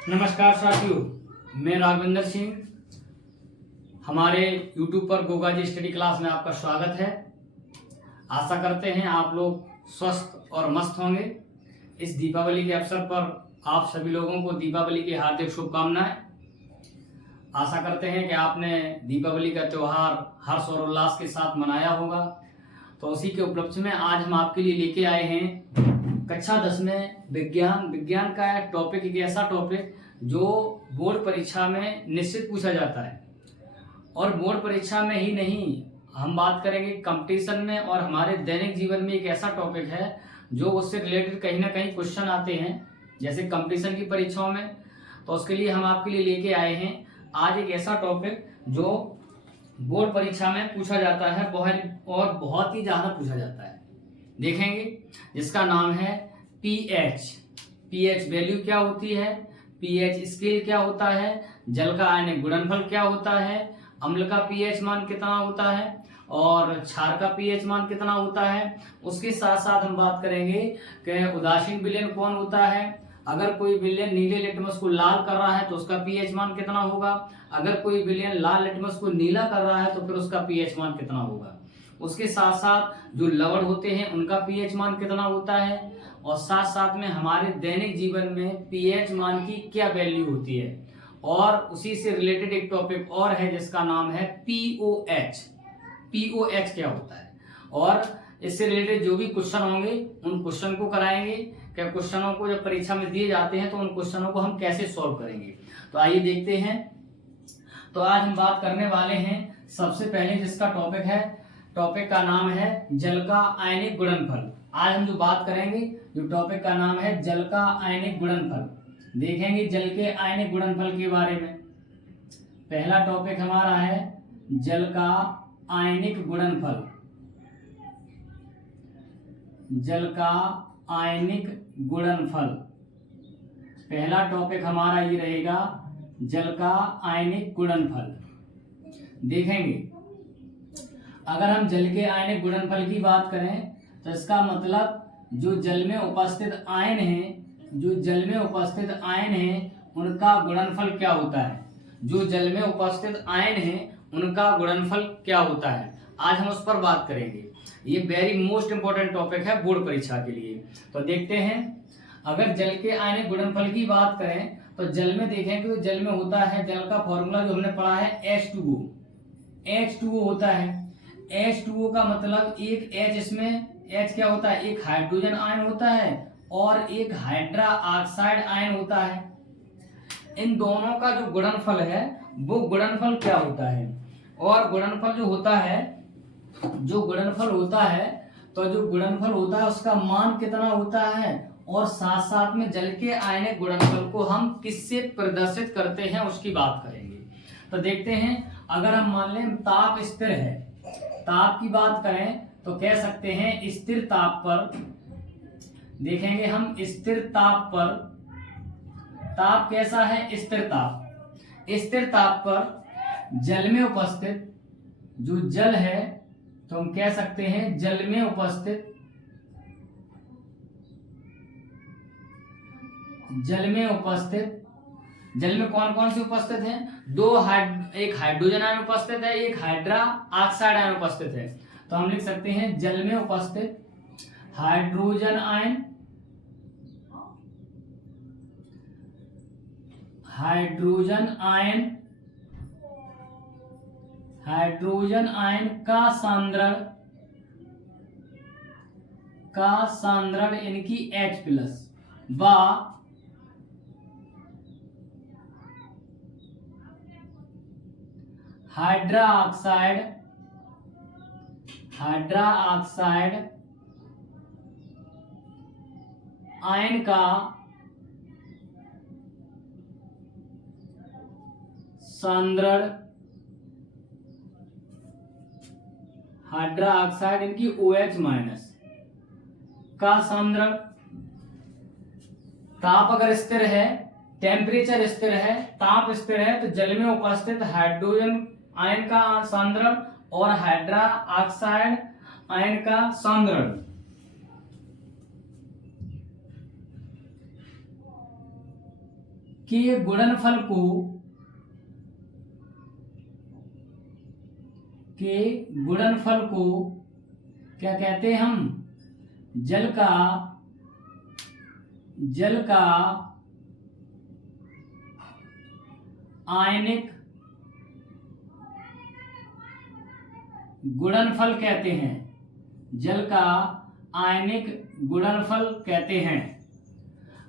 नमस्कार साथियों, मैं राघवेंद्र सिंह। हमारे YouTube पर गोगा जी स्टडी क्लास में आपका स्वागत है। आशा करते हैं आप लोग स्वस्थ और मस्त होंगे। इस दीपावली के अवसर पर आप सभी लोगों को दीपावली की हार्दिक शुभकामनाएं। आशा करते हैं कि आपने दीपावली का त्यौहार हर्ष और उल्लास के साथ मनाया होगा। तो उसी के उपलक्ष्य में आज हम आपके लिए लेके आए हैं कक्षा 10 में विज्ञान का एक टॉपिक, एक ऐसा टॉपिक जो बोर्ड परीक्षा में निश्चित पूछा जाता है। और बोर्ड परीक्षा में ही नहीं, हम बात करेंगे कंपटीशन में और हमारे दैनिक जीवन में एक ऐसा टॉपिक है जो उससे रिलेटेड कहीं ना कहीं क्वेश्चन आते हैं, जैसे कंपटीशन की परीक्षाओं में। तो उसके लिए हम आपके लिए लेके आए हैं आज एक ऐसा टॉपिक जो बोर्ड परीक्षा में पूछा जाता है बहुत ही ज़्यादा पूछा जाता है। देखेंगे जिसका नाम है पीएच वैल्यू क्या होती है, पीएच स्केल क्या होता है, जल का आयनिक गुणनफल क्या होता है, अम्ल का पीएच मान कितना होता है और क्षार का पीएच मान कितना होता है। उसके साथ साथ हम बात करेंगे कि उदासीन विलयन कौन होता है। अगर कोई विलयन नीले लिटमस को लाल कर रहा है तो उसका पीएच मान कितना होगा। अगर कोई विलयन लाल लिटमस को नीला कर रहा है तो फिर उसका पीएच मान कितना होगा। उसके साथ साथ जो लवण होते हैं उनका पीएच मान कितना होता है, और साथ साथ में हमारे दैनिक जीवन में पीएच मान की क्या वैल्यू होती है। और उसी से रिलेटेड एक टॉपिक और है जिसका नाम है पीओएच क्या होता है। और इससे रिलेटेड जो भी क्वेश्चन होंगे उन क्वेश्चन को कराएंगे कि क्वेश्चनों को जब परीक्षा में दिए जाते हैं तो उन क्वेश्चनों को हम कैसे सॉल्व करेंगे। तो आइए देखते हैं। तो आज हम बात करने वाले हैं सबसे पहले जिसका टॉपिक है, टॉपिक का नाम है जल का आयनिक गुणनफल। आज हम जो बात करेंगे, जो टॉपिक का नाम है जल का आयनिक गुणनफल। देखेंगे जल के आयनिक गुणनफल के बारे में। पहला टॉपिक हमारा है जल का आयनिक गुणनफल। जल का आयनिक गुणनफल पहला टॉपिक हमारा ये रहेगा, जल का आयनिक गुणनफल। देखेंगे अगर हम जल के आयनिक गुणनफल की बात करें तो इसका मतलब जो जल में उपस्थित आयन है उनका गुणनफल क्या होता है। जो जल में उपस्थित आयन है उनका गुणनफल क्या होता है, आज हम उस पर बात करेंगे। ये वेरी मोस्ट इंपॉर्टेंट टॉपिक है बोर्ड परीक्षा के लिए। तो देखते हैं, अगर जल के आयनिक गुणनफल की बात करें तो जल में देखें कि जल में होता है, जल का फॉर्मूला जो हमने पढ़ा है H2O होता है। H2O का मतलब एक H, इसमें H क्या होता है, एक हाइड्रोजन आयन होता है और एक हाइड्रा ऑक्साइड आयन होता है। इन दोनों का जो गुणनफल है वो गुणनफल क्या होता है। और गुणनफल जो होता है तो जो गुणनफल होता है उसका मान कितना होता है, और साथ साथ में जल के आयनिक गुणनफल को हम किससे प्रदर्शित करते हैं उसकी बात करेंगे। तो देखते हैं, अगर हम मान लें ताप स्थिर है, ताप की बात करें तो कह सकते हैं स्थिर ताप पर। देखेंगे हम स्थिर ताप पर, ताप कैसा है, स्थिर ताप पर जल में उपस्थित जो जल है तो हम कह सकते हैं जल में उपस्थित जल में कौन कौन से उपस्थित हैं, एक हाइड्रोजन आयन उपस्थित है, एक हाइड्रा ऑक्साइड आयन उपस्थित है। तो हम लिख सकते हैं जल में उपस्थित हाइड्रोजन आयन का सांद्रण इनकी H+ व हाइड्रा ऑक्साइड आयन का सांद्रण, हाइड्रा ऑक्साइड इनकी OH- का सांद्रण। ताप अगर स्थिर है, टेम्परेचर स्थिर है, ताप स्थिर है, तो जल में उपस्थित हाइड्रोजन आयन का सांद्रण और हाइड्रा ऑक्साइड आयन का सांद्रण के गुणनफल को क्या कहते हैं हम? जल का आयनिक गुणनफल कहते हैं। जल का आयनिक गुणनफल कहते हैं।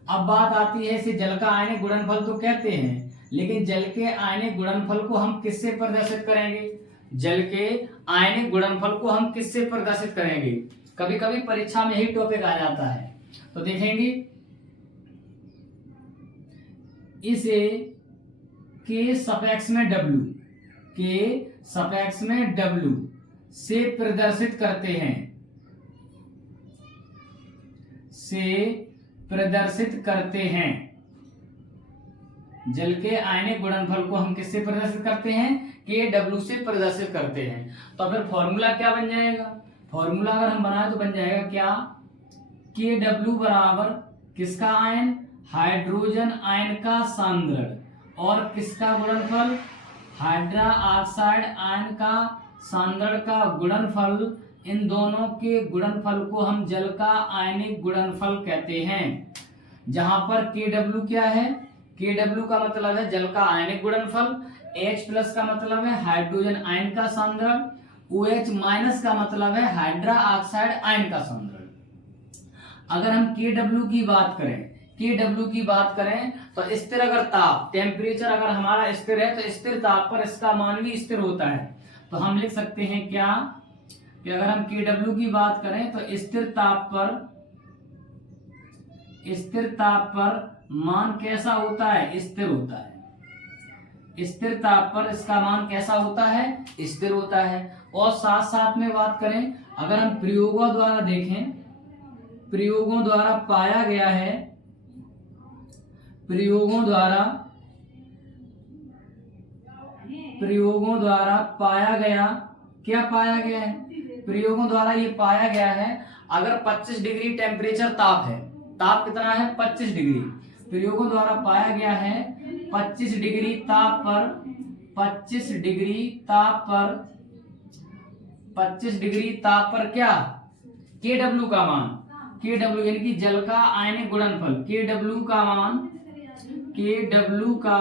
अब बात आती है, इसे जल का आयनिक गुणनफल तो कहते हैं, लेकिन जल के आयनिक गुणनफल को हम किससे प्रदर्शित करेंगे? जल के आयनिक गुणनफल को हम किससे प्रदर्शित करेंगे? कभी कभी परीक्षा में यही टॉपिक आ जाता है, तो देखेंगे इसे के सापेक्ष में W से प्रदर्शित करते हैं। जल के आयनिक गुणनफल को हम किससे प्रदर्शित करते हैं? KW से प्रदर्शित करते हैं। तो फिर फॉर्मूला क्या बन जाएगा? फॉर्मूला अगर हम बनाए तो बन जाएगा क्या? KW बराबर किसका आयन? हाइड्रोजन आयन का सांद्रण और किसका गुणनफल? हाइड्रा ऑक्साइड आयन का सांद्रण का गुणनफल। इन दोनों के गुणनफल को हम जल का आयनिक गुणनफल कहते हैं। जहां पर KW क्या है? KW का मतलब है जल का आयनिक गुणनफल, H प्लस का मतलब है हाइड्रोजन आयन का सांद्रण, OH माइनस का मतलब है हाइड्रा ऑक्साइड आयन का सांद्रण। अगर हम KW की बात करें तो स्थिर अगर ताप, टेम्परेचर अगर हमारा स्थिर है तो स्थिर ताप पर इसका मान भी स्थिर होता है। तो हम लिख सकते हैं क्या कि अगर हम KW की बात करें तो स्थिर ताप पर मान कैसा होता है? स्थिर होता है। स्थिर ताप पर इसका मान कैसा होता है? स्थिर होता है। और साथ साथ में बात करें, अगर हम प्रयोगों द्वारा देखें, प्रयोगों द्वारा पाया गया है, प्रयोगों द्वारा पाया गया, क्या पाया गया है? प्रयोगों द्वारा ये पाया गया है, अगर 25 डिग्री टेम्परेचर ताप है, ताप कितना है? 25 डिग्री। प्रयोगों द्वारा पाया गया है 25 डिग्री ताप पर क्या? KW का मान, KW यानी कि जल का आयनिक गुणनफल, KW का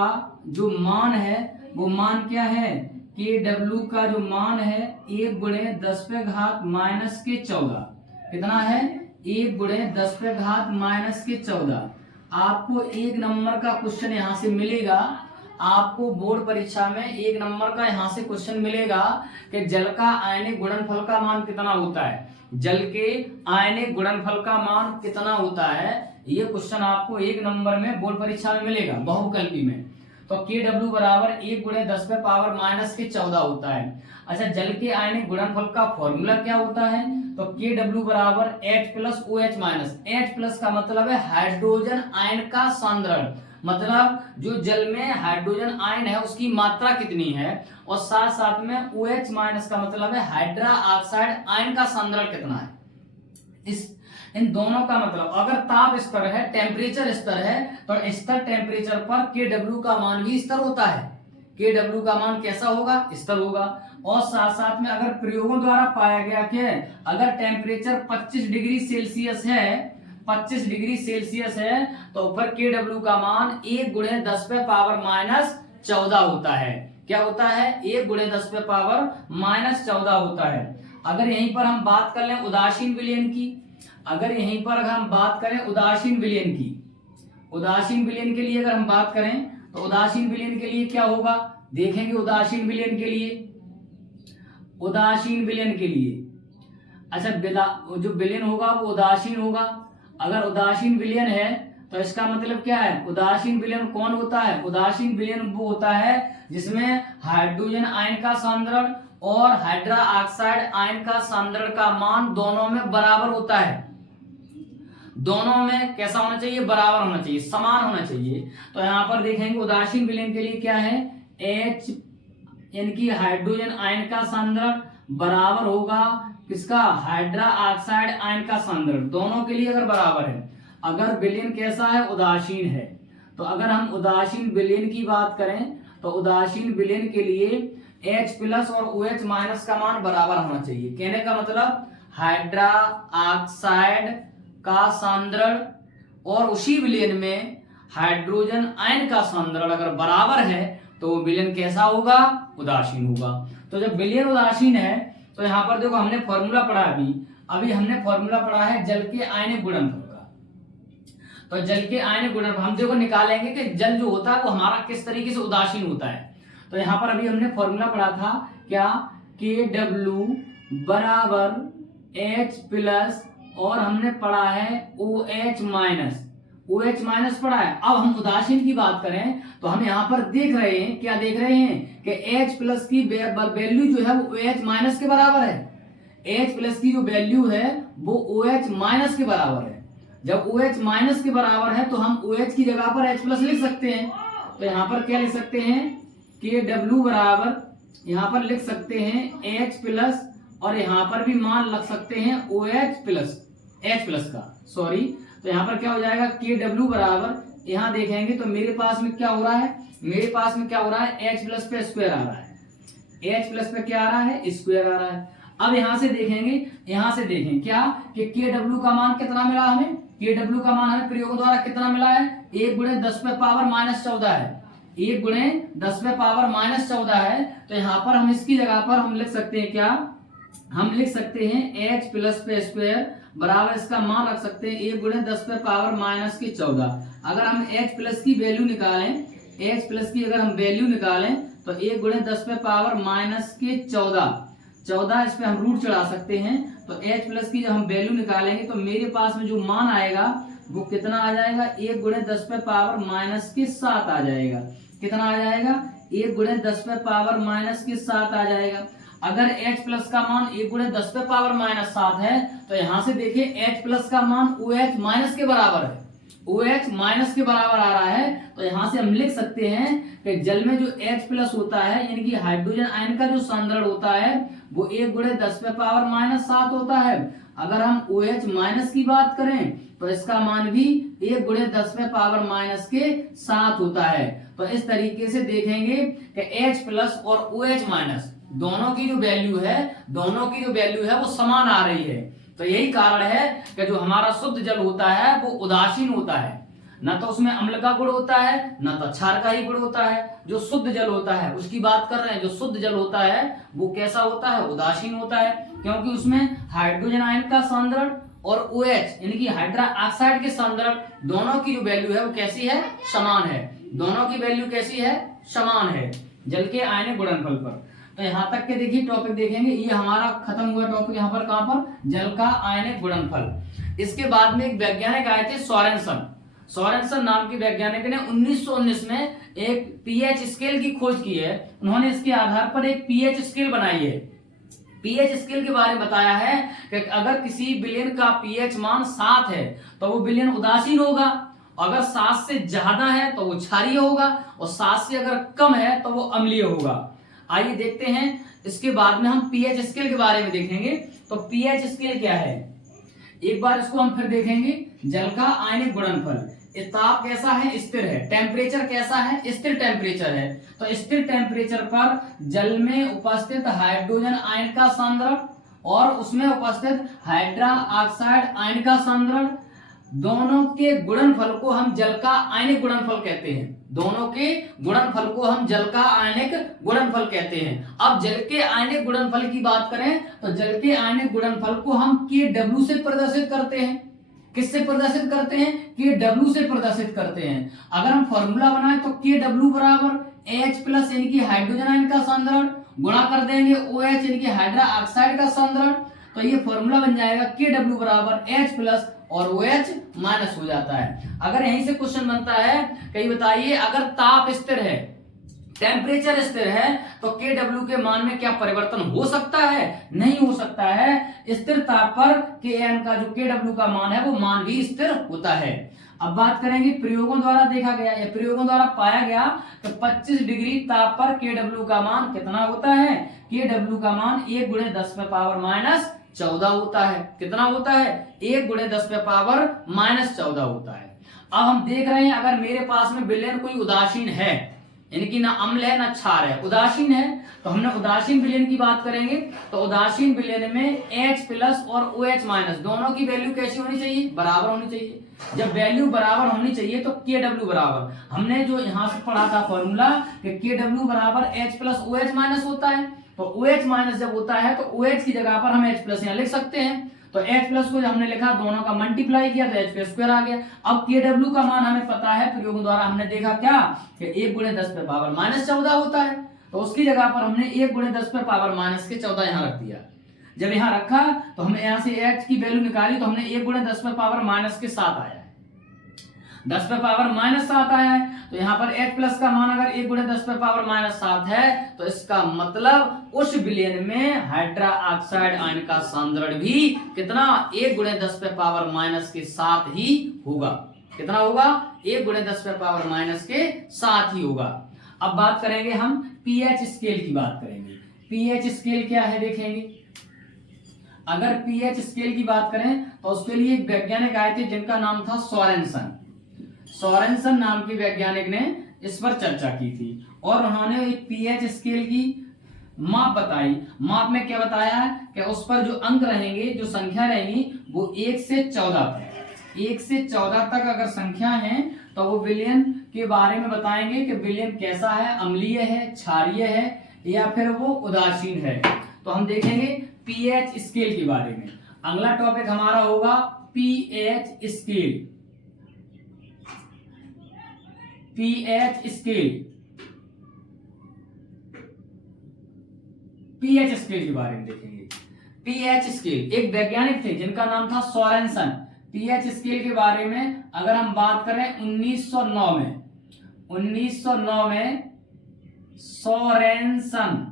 जो मान है वो मान क्या है? KW का जो मान है 1 गुणे 10 पे घात माइनस के 14। कितना है? 1 गुणे 10 पे घात माइनस के 14। आपको 1 नंबर का क्वेश्चन यहाँ से मिलेगा। आपको बोर्ड परीक्षा में 1 नंबर का यहाँ से क्वेश्चन मिलेगा कि जल का आयनिक गुणनफल का मान कितना होता है। जल के आयनिक गुणनफल का मान कितना होता है, ये क्वेश्चन आपको 1 नंबर में बोर्ड परीक्षा में मिलेगा, बहुविकल्पी में। तो KW बराबर 1 गुणे 10 पे पावर माइनस के 14 होता है। अच्छा, जल के आयनिक गुणनफल का फॉर्मूला क्या होता है? तो KW बराबर H plus OH minus. H plus का मतलब है हाइड्रोजन आयन का सांद्रण, मतलब जो जल में हाइड्रोजन आयन है उसकी मात्रा कितनी है, और साथ साथ में OH माइनस का मतलब है हाइड्रा ऑक्साइड आयन का सांद्रण कितना है। इन दोनों का मतलब, अगर ताप स्तर है, टेम्परेचर स्तर है, तो स्तर टेम्परेचर पर KW का मान भी स्तर होता है। KW का मान कैसा होगा? स्तर होगा। और साथ साथ में अगर प्रयोगों द्वारा पाया गया कि अगर टेम्परेचर 25 डिग्री सेल्सियस है, 25 डिग्री सेल्सियस है, तो ऊपर KW का मान 1 गुणे 10 पे पावर माइनस 14 होता है। क्या होता है? 1 गुणे 10 पे पावर माइनस 14 होता है। अगर यहीं पर हम बात कर लें उदासीन विलयन की, अगर यहीं पर हम बात करें उदासीन विलयन की, उदासीन विलयन के लिए अगर हम बात करें तो उदासीन विलयन के लिए क्या होगा? देखेंगे उदासीन विलयन के लिए, अच्छा जो विलयन होगा वो उदासीन होगा। अगर उदासीन विलयन है तो इसका मतलब क्या है? उदासीन विलयन कौन होता है? उदासीन विलयन वो होता है जिसमें हाइड्रोजन आयन का सांद्रण और हाइड्रा ऑक्साइड आयन का सांद्रण का मान दोनों में बराबर होता है। दोनों में कैसा होना चाहिए? बराबर होना चाहिए, समान होना चाहिए। तो यहाँ पर देखेंगे उदासीन विलयन के लिए क्या है? H यानी कि हाइड्रोजन आयन का सांद्रण बराबर होगा किसका? हाइड्रा ऑक्साइड आयन का सांद्रण। दोनों के लिए अगर बराबर है, अगर विलयन कैसा है? उदासीन है, तो अगर हम उदासीन विलयन की बात करें तो उदासीन विलयन के लिए H प्लस और OH माइनस का मान बराबर होना चाहिए। कहने का मतलब हाइड्रा ऑक्साइड का सांद्रण और उसी विलयन में हाइड्रोजन आयन का सांद्रण अगर बराबर है तो विलयन कैसा होगा? उदासीन होगा। तो जब विलयन उदासीन है तो यहाँ पर देखो हमने फॉर्मूला पढ़ा अभी हमने फॉर्मूला पढ़ा है जल के आयनिक गुणनफल का। तो जल के आयनिक गुणनफल हम देखो निकालेंगे कि जल जो होता है वो हमारा किस तरीके से उदासीन होता है। तो यहाँ पर अभी हमने फॉर्मूला पढ़ा था क्या? KW बराबर H प्लस और हमने पढ़ा है OH माइनस पढ़ा है। अब हम उदासीन की बात करें तो हम यहाँ पर देख रहे हैं, क्या देख रहे हैं कि H प्लस की वैल्यू जो है वो OH माइनस के बराबर है। H प्लस की जो वैल्यू है वो OH माइनस के बराबर है। जब OH माइनस के बराबर है तो हम OH की जगह पर H प्लस लिख सकते हैं। तो यहाँ पर क्या लिख सकते हैं? KW बराबर यहाँ पर लिख सकते हैं H प्लस और यहाँ पर भी मान लग सकते हैं OH प्लस H प्लस का, सॉरी। तो यहाँ पर क्या हो जाएगा? KW बराबर यहाँ देखेंगे तो मेरे पास में क्या हो रहा है? मेरे पास में क्या हो रहा है? H प्लस पे स्क्वायर आ रहा है। H प्लस पे क्या आ रहा है? स्क्वायर आ रहा है। अब यहाँ से देखेंगे, यहाँ से देखें क्या कि KW का मान कितना मिला हमें? KW का मान हमें प्रयोग द्वारा कितना मिला है? 1 गुणे 10 पे पावर माइनस 14 है। 1 गुणे 10 पे पावर माइनस 14 है। तो यहाँ पर हम इसकी जगह पर हम लिख सकते हैं क्या? हम लिख सकते हैं H प्लस पे स्क्वायर बराबर इसका मान रख सकते हैं 1 गुणे 10 पे पावर माइनस की 14। अगर हम H प्लस की वैल्यू निकालें, H प्लस की अगर हम वैल्यू निकालें तो 1 गुणे 10 पे पावर माइनस के 14 इस पे हम रूट चढ़ा सकते हैं। तो H प्लस की जब हम वैल्यू निकालेंगे तो मेरे पास में जो मान आएगा वो कितना आ जाएगा? 1 गुणे 10 पे पावर माइनस के 7 आ जाएगा। कितना आ जाएगा? 1 गुणे 10 पे पावर माइनस के 7 आ जाएगा। अगर H प्लस का मान 1 गुणे 10 पे पावर माइनस 7 है तो यहाँ से देखिए H प्लस का मान OH माइनस के बराबर है। OH माइनस के बराबर आ रहा है। तो यहाँ से हम लिख सकते हैं कि जल में जो H प्लस होता है यानी कि हाइड्रोजन आयन का जो सांद्रण होता है वो 1 गुणे 10 पे पावर माइनस 7 होता है। अगर हम OH माइनस की बात करें तो इसका मान भी 1 गुणे 10 पे पावर माइनस के 7 होता है। तो इस तरीके से देखेंगे कि H प्लस और OH माइनस दोनों की जो वैल्यू है वो समान आ रही है। तो यही कारण है कि जो हमारा शुद्ध जल होता है वो उदासीन होता है। न तो उसमें अम्ल का गुण होता है न तो क्षार का ही गुण होता है। जो शुद्ध जल होता है उसकी बात कर रहे हैं। जो शुद्ध जल होता है वो कैसा होता है? उदासीन होता है, क्योंकि उसमें हाइड्रोजन आयन का सांद्रण और OH यानी कि हाइड्रा ऑक्साइड के सांद्रण दोनों की जो वैल्यू है वो कैसी है? समान है। दोनों की वैल्यू कैसी है? समान है जल के आयनिक गुणनफल पर। तो यहाँ तक के देखिए टॉपिक देखेंगे, ये हमारा खत्म हुआ टॉपिक यहाँ पर। कहाँ पर? जल का आयनिक गुणनफल। इसके बाद में एक वैज्ञानिक आए थे सोरेनसन नाम के वैज्ञानिक ने 1919 में एक पीएच स्केल की खोज की है। उन्होंने इसके आधार पर एक पीएच स्केल बनाई है। पीएच स्केल के बारे में बताया है कि अगर किसी विलयन का पीएच मान 7 है तो वो विलयन उदासीन होगा, अगर 7 से ज्यादा है तो वो क्षारीय होगा और 7 से अगर कम है तो वो अम्लीय होगा। आइए देखते हैं, इसके बाद में हम पीएच स्केल के बारे में देखेंगे। तो पीएच स्केल क्या है एक बार इसको हम फिर देखेंगे। जल का आयनिक गुणनफल, ताप कैसा है? स्थिर है। टेम्परेचर कैसा है? स्थिर टेम्परेचर है। तो स्थिर टेम्परेचर पर जल में उपस्थित हाइड्रोजन आयन का सांद्रण और उसमें उपस्थित हाइड्रा ऑक्साइड आयन का सांद्रण, दोनों के गुणनफल को हम जल का आयनिक गुणनफल कहते हैं। दोनों के गुणनफल को हम जल का आयनिक गुणनफल कहते हैं। अब जल के आयनिक गुणनफल की बात करें तो जल के आयनिक गुणनफल को हम KW से प्रदर्शित करते हैं। किससे प्रदर्शित करते हैं? KW से प्रदर्शित करते हैं। अगर हम फॉर्मूला बनाए तो KW बराबर H प्लस यानी कि हाइड्रोजन आयन का सांद्रण गुणा कर देंगे OH यानी कि हाइड्रा ऑक्साइड का सांद्रण। तो ये फॉर्मूला बन जाएगा KW बराबर H प्लस और OH माइनस हो जाता है। अगर यहीं से क्वेश्चन बनता है कहीं बताइए, अगर ताप स्थिर है, टेम्परेचर स्थिर है तो KW के मान में क्या परिवर्तन हो सकता है? नहीं हो सकता है। स्थिर ताप पर Kn का जो KW का मान है वो मान भी स्थिर होता है। अब बात करेंगे प्रयोगों द्वारा देखा गया या प्रयोगों द्वारा पाया गया कि 25 डिग्री ताप पर KW का मान कितना होता है? KW का मान 1 गुणे 10 पे पावर माइनस 14 होता है। कितना होता है? 1 गुणे 10 पे पावर -14 होता है। अब हम देख रहे हैं अगर मेरे पास में विलयन कोई उदासीन है, यानी कि ना अम्ल है ना क्षार है, उदासीन है, तो हमने उदासीन विलयन की बात करेंगे। तो उदासीन विलयन में H+ और OH- दोनों की वैल्यू कैसी होनी चाहिए? बराबर होनी चाहिए। जब वैल्यू बराबर होनी चाहिए तो KW बराबर, हमने जो यहां से पढ़ा था फॉर्मूला कि KW बराबर H+ OH- होता है। तो OH- जब होता है तो OH की जगह पर हम H+ यहाँ लिख सकते हैं। तो H+ को हमने लिखा, दोनों का मल्टीप्लाई किया तो H² आ गया। अब KW का मान हमें पता है, प्रयोग द्वारा हमने देखा क्या कि 1 गुणे 10 पे पावर -14 होता है। तो उसकी जगह पर हमने 1 गुणे 10 पे पावर -14 यहाँ रख दिया। जब यहाँ रखा तो हमने यहाँ से H की वैल्यू निकाली तो हमने 1 गुणे 10 पे पावर -7 आया है। 10 पे पावर -7 आया है, तो यहाँ पर H+ का मान अगर 1 गुणे 10 पे पावर -7 है तो इसका मतलब उस विलयन में हाइड्रा ऑक्साइड आयन का सांद्रण भी कितना? 1 गुणे 10 पे पावर -7 ही होगा। कितना होगा? 1 गुणे 10 पे पावर -7 ही होगा। अब बात करेंगे हम पीएच स्केल की बात करेंगे। पीएच स्केल क्या है देखेंगे। अगर पीएच स्केल की बात करें तो उसके लिए एक वैज्ञानिक आए थे जिनका नाम था सोरेनसन। सोरेनसन नाम के वैज्ञानिक ने इस पर चर्चा की थी और उन्होंने एक पीएच स्केल की माप बताई। माप में क्या बताया है कि उस पर जो अंक रहेंगे, जो संख्या रहेंगी वो 1 से 14 तक, 1 से 14 तक अगर संख्या है तो वो विलयन के बारे में बताएंगे कि विलयन कैसा है, अम्लीय है, क्षारीय है या फिर वो उदासीन है। तो हम देखेंगे पीएच स्केल के बारे में। अगला टॉपिक हमारा होगा pH scale. PH scale, pH scale के बारे में देखेंगे। पीएच स्केल एक वैज्ञानिक थे जिनका नाम था सोरेनसन। पीएच स्केल के बारे में अगर हम बात करें 1909 में सोरेनसन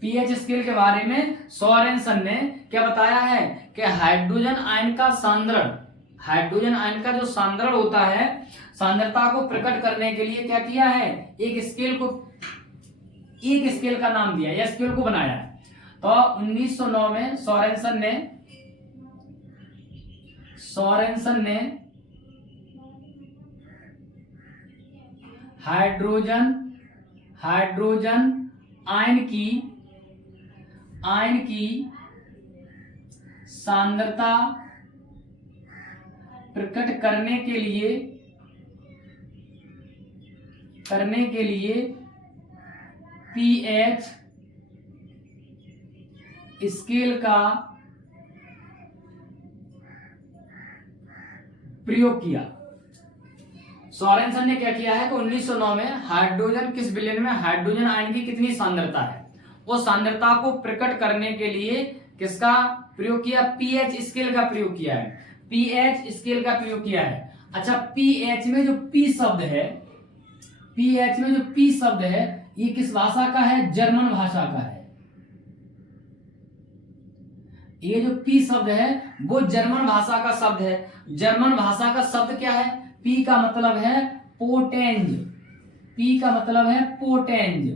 पीएच स्केल के बारे में सोरेनसन ने क्या बताया है कि हाइड्रोजन आयन का सांद्रण, हाइड्रोजन आयन का जो सांद्रण होता है, सांद्रता को प्रकट करने के लिए क्या किया है? एक स्केल का नाम दिया या स्केल को बनाया है। तो 1909 में सोरेनसन ने हाइड्रोजन आयन की सांद्रता प्रकट करने के लिए पीएच स्केल का प्रयोग किया। सोरेनसन ने क्या किया है कि 1909 में हाइड्रोजन किस विलयन में हाइड्रोजन आयन की कितनी सांद्रता है, वो सांद्रता को प्रकट करने के लिए किसका प्रयोग किया? पीएच स्केल का प्रयोग किया है। पीएच स्केल का प्रयोग किया है। अच्छा, पीएच में जो पी शब्द है ये किस भाषा का है? जर्मन भाषा का है। ये जो पी शब्द है वो जर्मन भाषा का शब्द है। जर्मन भाषा का शब्द क्या है? पी का मतलब है पोटेंज। पी का मतलब है पोटेंज।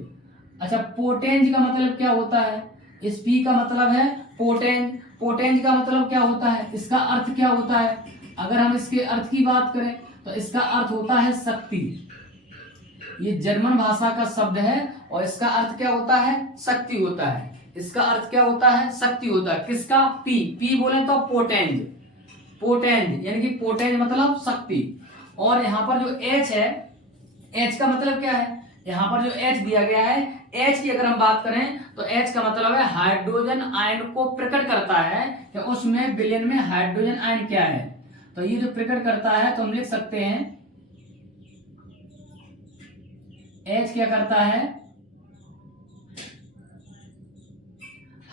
अच्छा, पोटेंज का मतलब क्या होता है? इस पी का मतलब है पोटेंज। पोटेंज का मतलब क्या होता है? इसका अर्थ क्या होता है? अगर हम इसके अर्थ की बात करें तो इसका अर्थ होता है शक्ति। ये जर्मन भाषा का शब्द है और इसका अर्थ क्या होता है? शक्ति होता है। इसका अर्थ क्या होता है? शक्ति होता है। किसका? पी। पी बोले तो पोटेंज। पोटेंज यानी कि पोटेंज मतलब शक्ति। और यहाँ पर जो एच है, एच का मतलब क्या है? यहाँ पर जो एच दिया गया है, एच की अगर हम बात करें तो एच का मतलब है हाइड्रोजन आयन को प्रकट करता है कि उसमें विलयन में हाइड्रोजन आयन क्या है। तो ये जो प्रकट करता है तो हम लिख सकते हैं एच क्या करता है?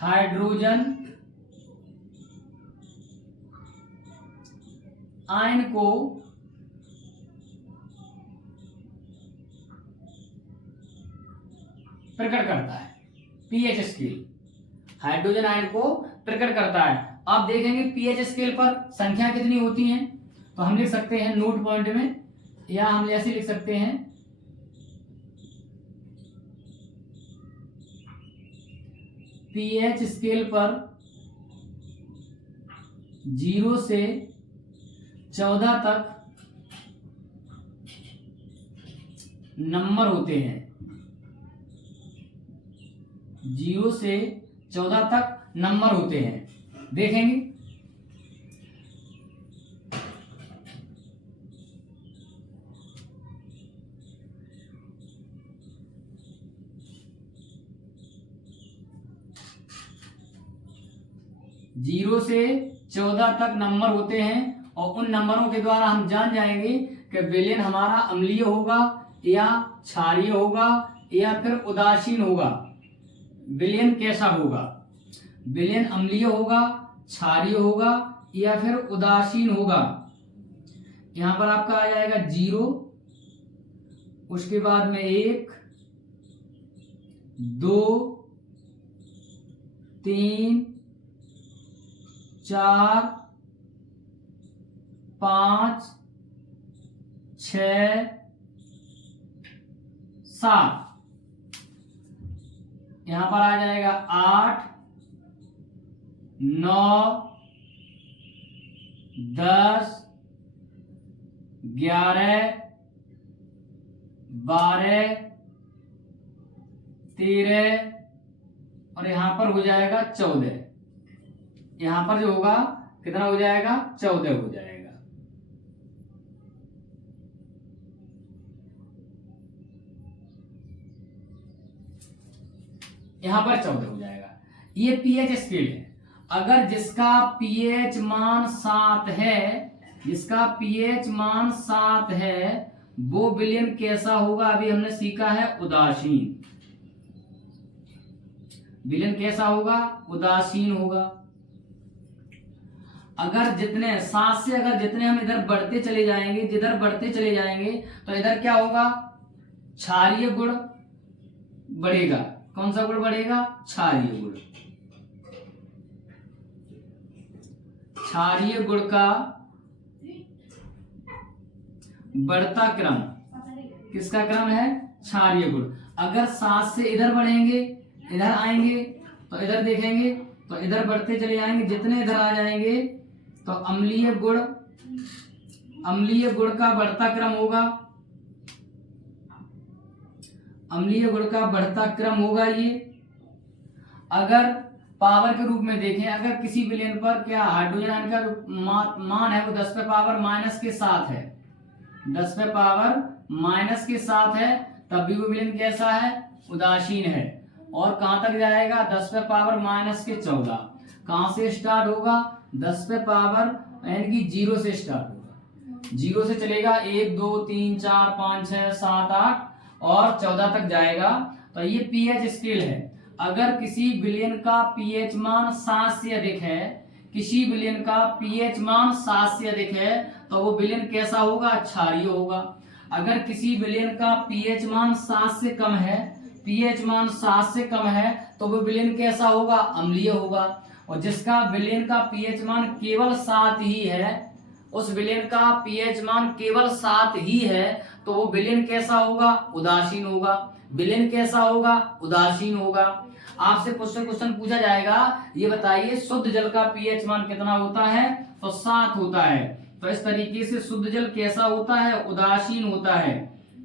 हाइड्रोजन आयन को प्रकट करता है। पीएच स्केल हाइड्रोजन आयन को प्रकट करता है। आप देखेंगे पीएच स्केल पर संख्या कितनी होती हैं, तो हम लिख सकते हैं नोट पॉइंट में, या हम ऐसे लिख सकते हैं पीएच स्केल पर 0 से 14 तक नंबर होते हैं। 0 से 14 तक नंबर होते हैं। देखेंगे 0 से 14 तक नंबर होते हैं और उन नंबरों के द्वारा हम जान जाएंगे कि विलयन हमारा अम्लीय होगा या क्षारीय होगा या फिर उदासीन होगा। विलयन कैसा होगा? विलयन अम्लीय होगा, क्षारीय होगा या फिर उदासीन होगा। यहां पर आपका आ जाएगा 0, उसके बाद में 1, 2, 3, 4, 5, 6, 7। यहां पर आ जाएगा 8, 9, 10, 11, 12, 13 और यहां पर हो जाएगा 14। यहां पर जो होगा कितना हो जाएगा? 14 हो जाएगा। यहां पर 14 हो जाएगा। ये पीएच स्केल है। अगर जिसका पीएच मान 7 है, जिसका पीएच मान 7 है, वो विलयन कैसा होगा? अभी हमने सीखा है उदासीन। विलयन कैसा होगा? उदासीन होगा। अगर जितने 7 से अगर जितने हम इधर बढ़ते चले जाएंगे, जिधर बढ़ते चले जाएंगे तो इधर क्या होगा? क्षारीय गुण बढ़ेगा। कौन सा गुण बढ़ेगा? क्षारीय गुण। क्षारीय गुण का बढ़ता क्रम किसका क्रम है? क्षारीय गुण। अगर 7 से इधर बढ़ेंगे, इधर आएंगे तो इधर देखेंगे तो इधर बढ़ते चले जाएंगे, जितने इधर आ जाएंगे तो अम्लीय गुण का बढ़ता क्रम होगा। अम्लीय गुण का बढ़ता क्रम होगा ये। अगर पावर के रूप में देखें, अगर किसी विलयन पर क्या हाइड्रोजन आयन का जो मान है वो 10 पे पावर माइनस के 7 है, 10 पे पावर माइनस के 7 है, तब भी वो विलयन कैसा है? उदासीन है। और कहां तक जाएगा? 10 पे पावर माइनस के 14। कहां से स्टार्ट होगा? 10 पे पावर यानी कि 0 से स्टार्ट होगा। 0 से चलेगा 1, 2, 3, 4, 5, 6, 7, 8 और 14 तक जाएगा। तो ये पीएच स्केल है। अगर किसी विलयन का पीएच मान 7 से अधिक है, किसी विलयन का पीएच मान 7 से अधिक है तो वो विलयन कैसा होगा? क्षारीय होगा। अगर किसी विलयन का पीएच मान 7 से कम है, पीएच मान 7 से कम है तो वो विलयन कैसा होगा? अम्लीय होगा। और जिसका विलयन का पीएच मान केवल 7 ही है, उस विलयन का पीएच मान केवल 7 ही है तो वो विलयन कैसा होगा? उदासीन होगा। विलयन कैसा होगा? उदासीन होगा। आपसे क्वेश्चन पूछा जाएगा, ये बताइए शुद्ध जल का पीएच मान कितना होता है? तो 7 होता है। तो इस तरीके से शुद्ध जल कैसा होता है? उदासीन होता है।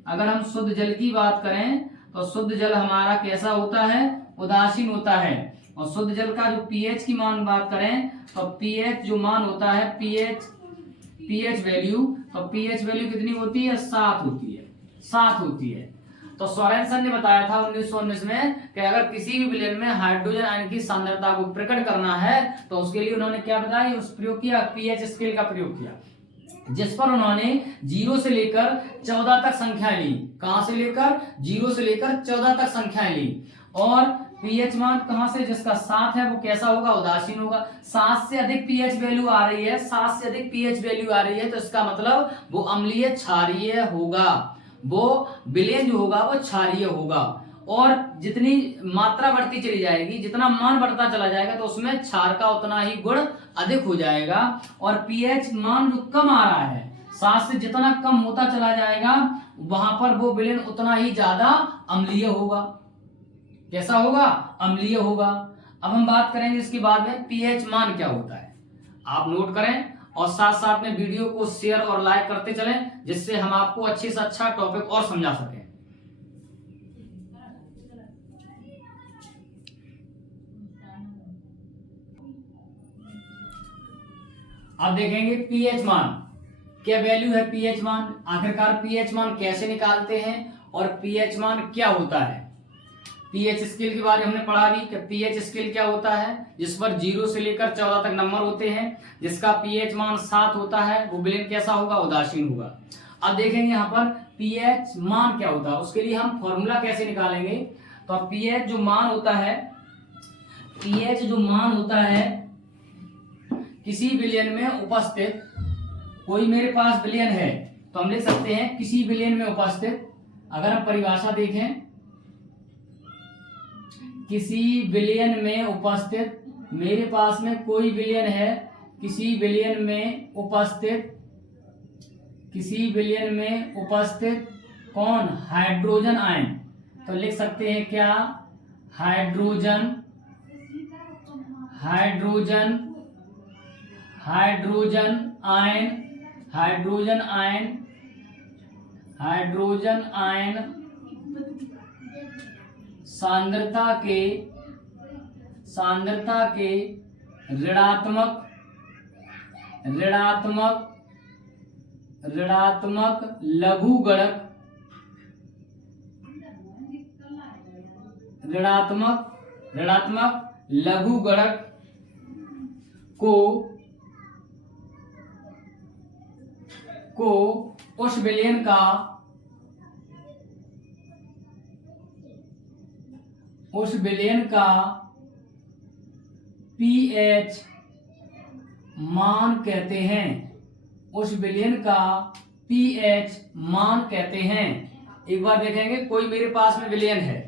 अगर हम शुद्ध जल की बात करें तो शुद्ध जल हमारा कैसा होता है? उदासीन होता है। और शुद्ध जल का जो पीएच की मान बात करें तो पीएच जो मान होता है, पीएच वैल्यू, तो पीएच वैल्यू कितनी होती है? 7 होती है। 7 होती है। तो सोरेनसन ने बताया था 1919 में कि अगर किसी भी विलयन में हाइड्रोजन आयन की सांद्रता को प्रकट करना है तो उसके लिए उन्होंने क्या बताया? उस प्रयोग किया, पीएच स्केल का प्रयोग किया, जिस पर उन्होंने 0 से लेकर 14 तक संख्याएं ली। कहां से लेकर? 0 से लेकर 14 तक संख्याएं ली। और पीएच मान कहां से? जिसका 7 है वो कैसा होगा? उदासीन होगा। 7 से अधिक पीएच वैल्यू आ रही है, 7 से अधिक पीएच वैल्यू आ रही है तो इसका मतलब वो अम्लीय क्षारीय होगा। वो विलयन जो होगा वो क्षारीय होगा। और जितनी मात्रा बढ़ती चली जाएगी, जितना मान बढ़ता चला जाएगा तो उसमें क्षार का उतना ही गुण अधिक हो जाएगा। और पीएच मान जो कम आ रहा है, 7 से जितना कम होता चला जाएगा वहां पर वो विलयन उतना ही ज्यादा अम्लीय होगा। कैसा होगा? अम्लीय होगा। अब हम बात करेंगे इसके बाद में पीएच मान क्या होता है। आप नोट करें और साथ साथ में वीडियो को शेयर और लाइक करते चलें, जिससे हम आपको अच्छे से अच्छा टॉपिक और समझा सकें। अब देखेंगे पीएच मान क्या वैल्यू है। पीएच मान आखिरकार पीएच मान कैसे निकालते हैं और पीएच मान क्या होता है। पीएच स्केल के बारे में हमने पढ़ा भी कि पीएच स्केल क्या होता है, जिस पर 0 से लेकर 14 तक नंबर होते हैं, जिसका पीएच मान 7 होता है, वो विलेन कैसा होगा, उदासीन होगा। अब देखेंगे यहाँ पर पीएच मान क्या होता है, उसके लिए हम फॉर्मूला कैसे निकालेंगे। तो पीएच जो मान होता है, पीएच जो मान होता है किसी विलेन में उपस्थित, कोई मेरे पास विलेन है तो हम लिख सकते हैं किसी विलेन में उपस्थित। अगर हम परिभाषा देखें, किसी विलेन में उपस्थित, मेरे पास में कोई विलेन है, किसी विलेन में उपस्थित, किसी विलेन में उपस्थित कौन, हाइड्रोजन आयन। तो लिख सकते हैं क्या, hydrogen, hydrogen, hydrogen ion, hydrogen ion, hydrogen ion सांद्रता के ऋणात्मक, ऋणात्मक, ऋणात्मक लघुगणक, ऋणात्मक, ऋणात्मक लघुगणक को उस विलेन का, उस विलेन का पीएच मान कहते हैं, उस विलेन का पीएच मान कहते हैं। एक बार देखेंगे, कोई मेरे पास में विलेन है,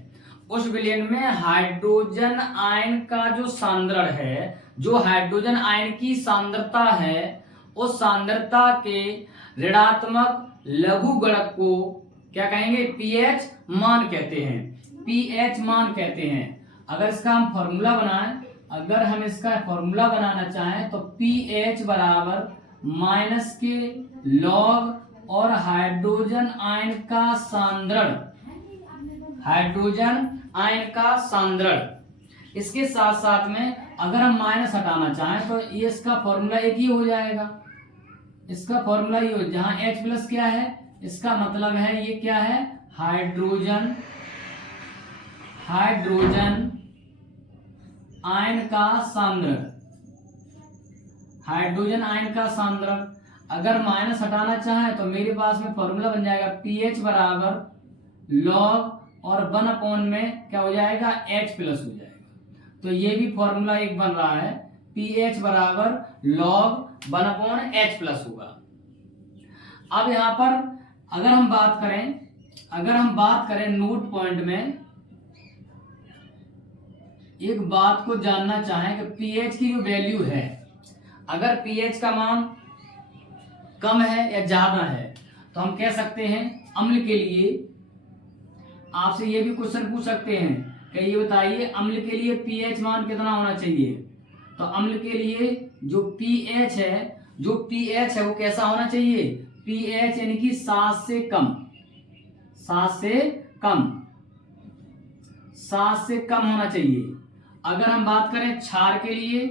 उस विलेन में हाइड्रोजन आयन का जो सांद्रण है, जो हाइड्रोजन आयन की सांद्रता है, उस सांद्रता के ऋणात्मक लघुगणक को क्या कहेंगे, पीएच मान कहते हैं, पीएच मान कहते हैं। अगर इसका हम फॉर्मूला बनाएं, अगर हम इसका फॉर्मूला बनाना चाहें तो पीएच बराबर माइनस के लॉग और हाइड्रोजन आयन का सांद्रण, हाइड्रोजन आयन का सांद्रण। इसके साथ साथ में अगर हम माइनस हटाना चाहें तो ये इसका फॉर्मूला एक ही हो जाएगा, इसका फॉर्मूला ये हो, जहां H प्लस क्या है, इसका मतलब है ये क्या है, हाइड्रोजन, हाइड्रोजन आयन का सांद्रण, हाइड्रोजन आयन का सांद्रण। अगर माइनस हटाना चाहे तो मेरे पास में फॉर्मूला बन जाएगा पीएच बराबर लॉग और 1 में क्या हो जाएगा, H प्लस हो जाएगा। तो ये भी फॉर्मूला एक बन रहा है, पीएच बराबर लॉग 1/H प्लस होगा। अब यहां पर अगर हम बात करें, अगर हम बात करें नोट पॉइंट में, एक बात को जानना चाहें कि पीएच की जो वैल्यू है, अगर पीएच का मान कम है या ज्यादा है तो हम कह सकते हैं अम्ल के लिए, आपसे ये भी क्वेश्चन पूछ सकते हैं कि ये बताइए अम्ल के लिए पीएच मान कितना होना चाहिए। तो अम्ल के लिए जो पीएच है, जो पीएच है वो कैसा होना चाहिए, पीएच यानी कि 7 से कम, 7 से कम, 7 से कम होना चाहिए। अगर हम बात करें क्षार के लिए,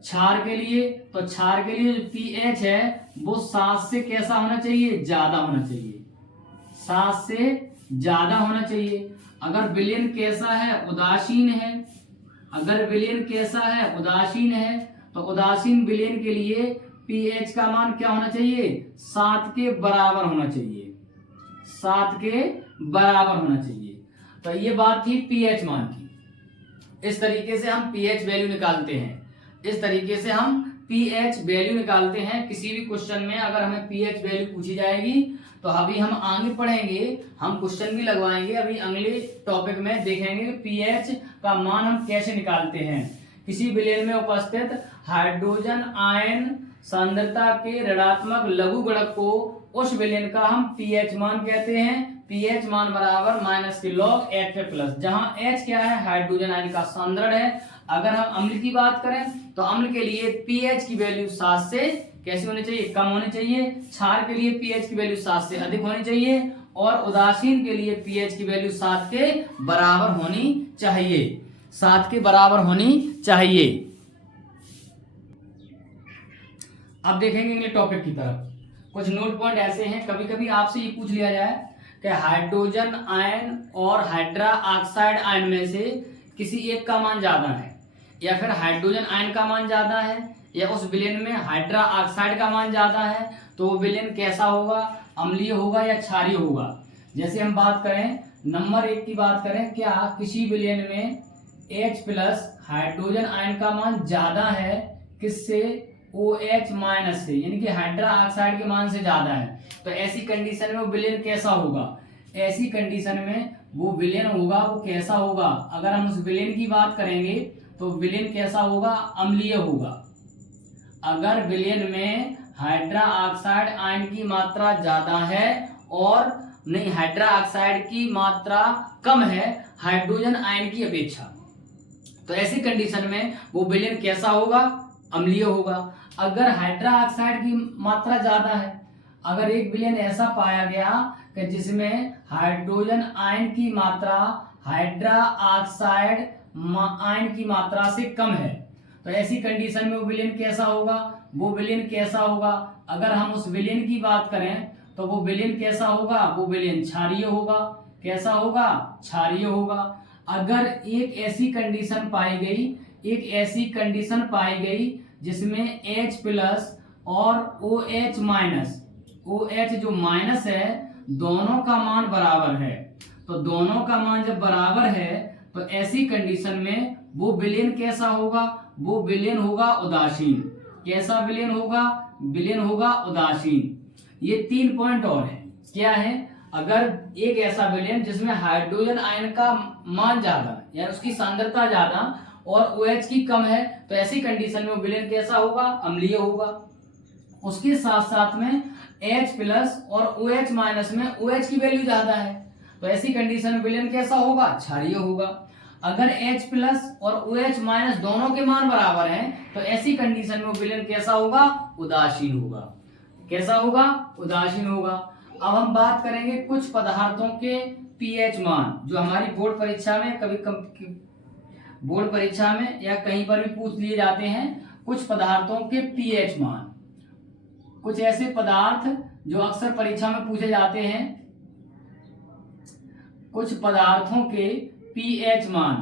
क्षार के लिए, तो क्षार के लिए जो पीएच है वो 7 से कैसा होना चाहिए, ज्यादा होना चाहिए, 7 से ज्यादा होना चाहिए। अगर विलेन कैसा है, उदासीन है, अगर विलेन कैसा है, उदासीन है, तो उदासीन विलेन के लिए पीएच का मान क्या होना चाहिए, 7 के बराबर होना चाहिए, 7 के बराबर होना चाहिए। तो ये बात थी पीएच मान की। इस तरीके से हम पीएच वैल्यू निकालते हैं, इस तरीके से हम पीएच वैल्यू निकालते हैं। किसी भी क्वेश्चन में अगर हमें पीएच वैल्यू पूछी जाएगी तो अभी हम आगे पढ़ेंगे, हम क्वेश्चन भी लगवाएंगे, अभी अगले टॉपिक में देखेंगे पीएच का मान हम कैसे निकालते हैं। किसी विलेन में उपस्थित हाइड्रोजन आयन सांद्रता के ऋणात्मक लघुगणक को उस विलेन का हम पीएच मान कहते हैं, पीएच मान बराबर माइनस के log H पे प्लस, जहां H क्या है, हाइड्रोजन आयन का सांद्रण है। अगर हम अम्ल की बात करें तो अम्ल के लिए पीएच की वैल्यू 7 से कैसी होनी चाहिए, कम होनी चाहिए। क्षार के लिए पीएच की वैल्यू 7 से अधिक होनी चाहिए और उदासीन के लिए पीएच की वैल्यू 7 के बराबर होनी चाहिए, 7 के बराबर होनी चाहिए। अब देखेंगे अगले टॉपिक की तरफ। कुछ नोट पॉइंट ऐसे हैं, कभी कभी आपसे ये पूछ लिया जाए कि हाइड्रोजन आयन और हाइड्रा ऑक्साइड आयन में से किसी एक का मान ज्यादा है, या फिर हाइड्रोजन आयन का मान ज्यादा है, या उस विलयन में हाइड्रा ऑक्साइड का मान ज्यादा है, तो वो विलयन कैसा होगा, अम्लीय होगा या क्षारीय होगा। जैसे हम बात करें नंबर 1 की बात करें, क्या किसी विलयन में H प्लस हाइड्रोजन आयन का मान ज्यादा है किससे, OH माइनस से, यानी कि हाइड्रा ऑक्साइड के मान से ज्यादा है, तो ऐसी कंडीशन में वो विलयन कैसा होगा, ऐसी कंडीशन में वो विलयन होगा, वो कैसा होगा, अगर हम उस विलयन की बात करेंगे तो विलयन कैसा होगा, अम्लीय होगा। अगर विलयन में हाइड्रा ऑक्साइड आयन की मात्रा ज्यादा है और नहीं, हाइड्रा ऑक्साइड की मात्रा कम है हाइड्रोजन आयन की अपेक्षा, तो ऐसी कंडीशन में वो विलयन कैसा होगा, अम्लीय होगा। अगर हाइड्रा ऑक्साइड की मात्रा ज्यादा है, अगर एक विलयन ऐसा पाया गया कि जिसमें हाइड्रोजन आयन की मात्रा हाइड्रा ऑक्साइड आयन की मात्रा से कम है, तो ऐसी कंडीशन में वो विलयन कैसा होगा, वो विलयन कैसा होगा, अगर हम उस विलयन की बात करें तो वो विलयन कैसा होगा, वो विलयन क्षारीय होगा। कैसा होगा, क्षारीय होगा। अगर एक ऐसी कंडीशन पाई गई, एक ऐसी कंडीशन पाई गई जिसमें H प्लस और OH माइनस, OH जो माइनस है दोनों का मान बराबर है, तो दोनों का मान जब बराबर है तो ऐसी कंडीशन में वो विलयन कैसा होगा, वो विलयन होगा उदासीन। कैसा विलयन होगा, विलयन होगा उदासीन। ये 3 पॉइंट और है, क्या है, अगर एक ऐसा विलयन जिसमें हाइड्रोजन आयन का मान ज्यादा या उसकी सांद्रता ज्यादा और OH की कम है, तो ऐसी कंडीशन में विलयन कैसा होगा, अम्लीय होगा। उसके साथ साथ में H प्लस और OH माइनस में OH की वैल्यू ज्यादा है, तो ऐसी कंडीशन में विलयन कैसा होगा, क्षारीय होगा। अगर H प्लस और OH माइनस दोनों के मान बराबर हैं, तो ऐसी कंडीशन में विलयन कैसा होगा, उदासीन होगा। कैसा होगा, उदासीन होगा। अब हम बात करेंगे कुछ पदार्थों के पीएच मान, जो हमारी बोर्ड परीक्षा में बोर्ड परीक्षा में या कहीं पर भी पूछ लिए जाते हैं। कुछ पदार्थों के पीएच मान, कुछ ऐसे पदार्थ जो अक्सर परीक्षा में पूछे जाते हैं, कुछ पदार्थों के पीएच मान।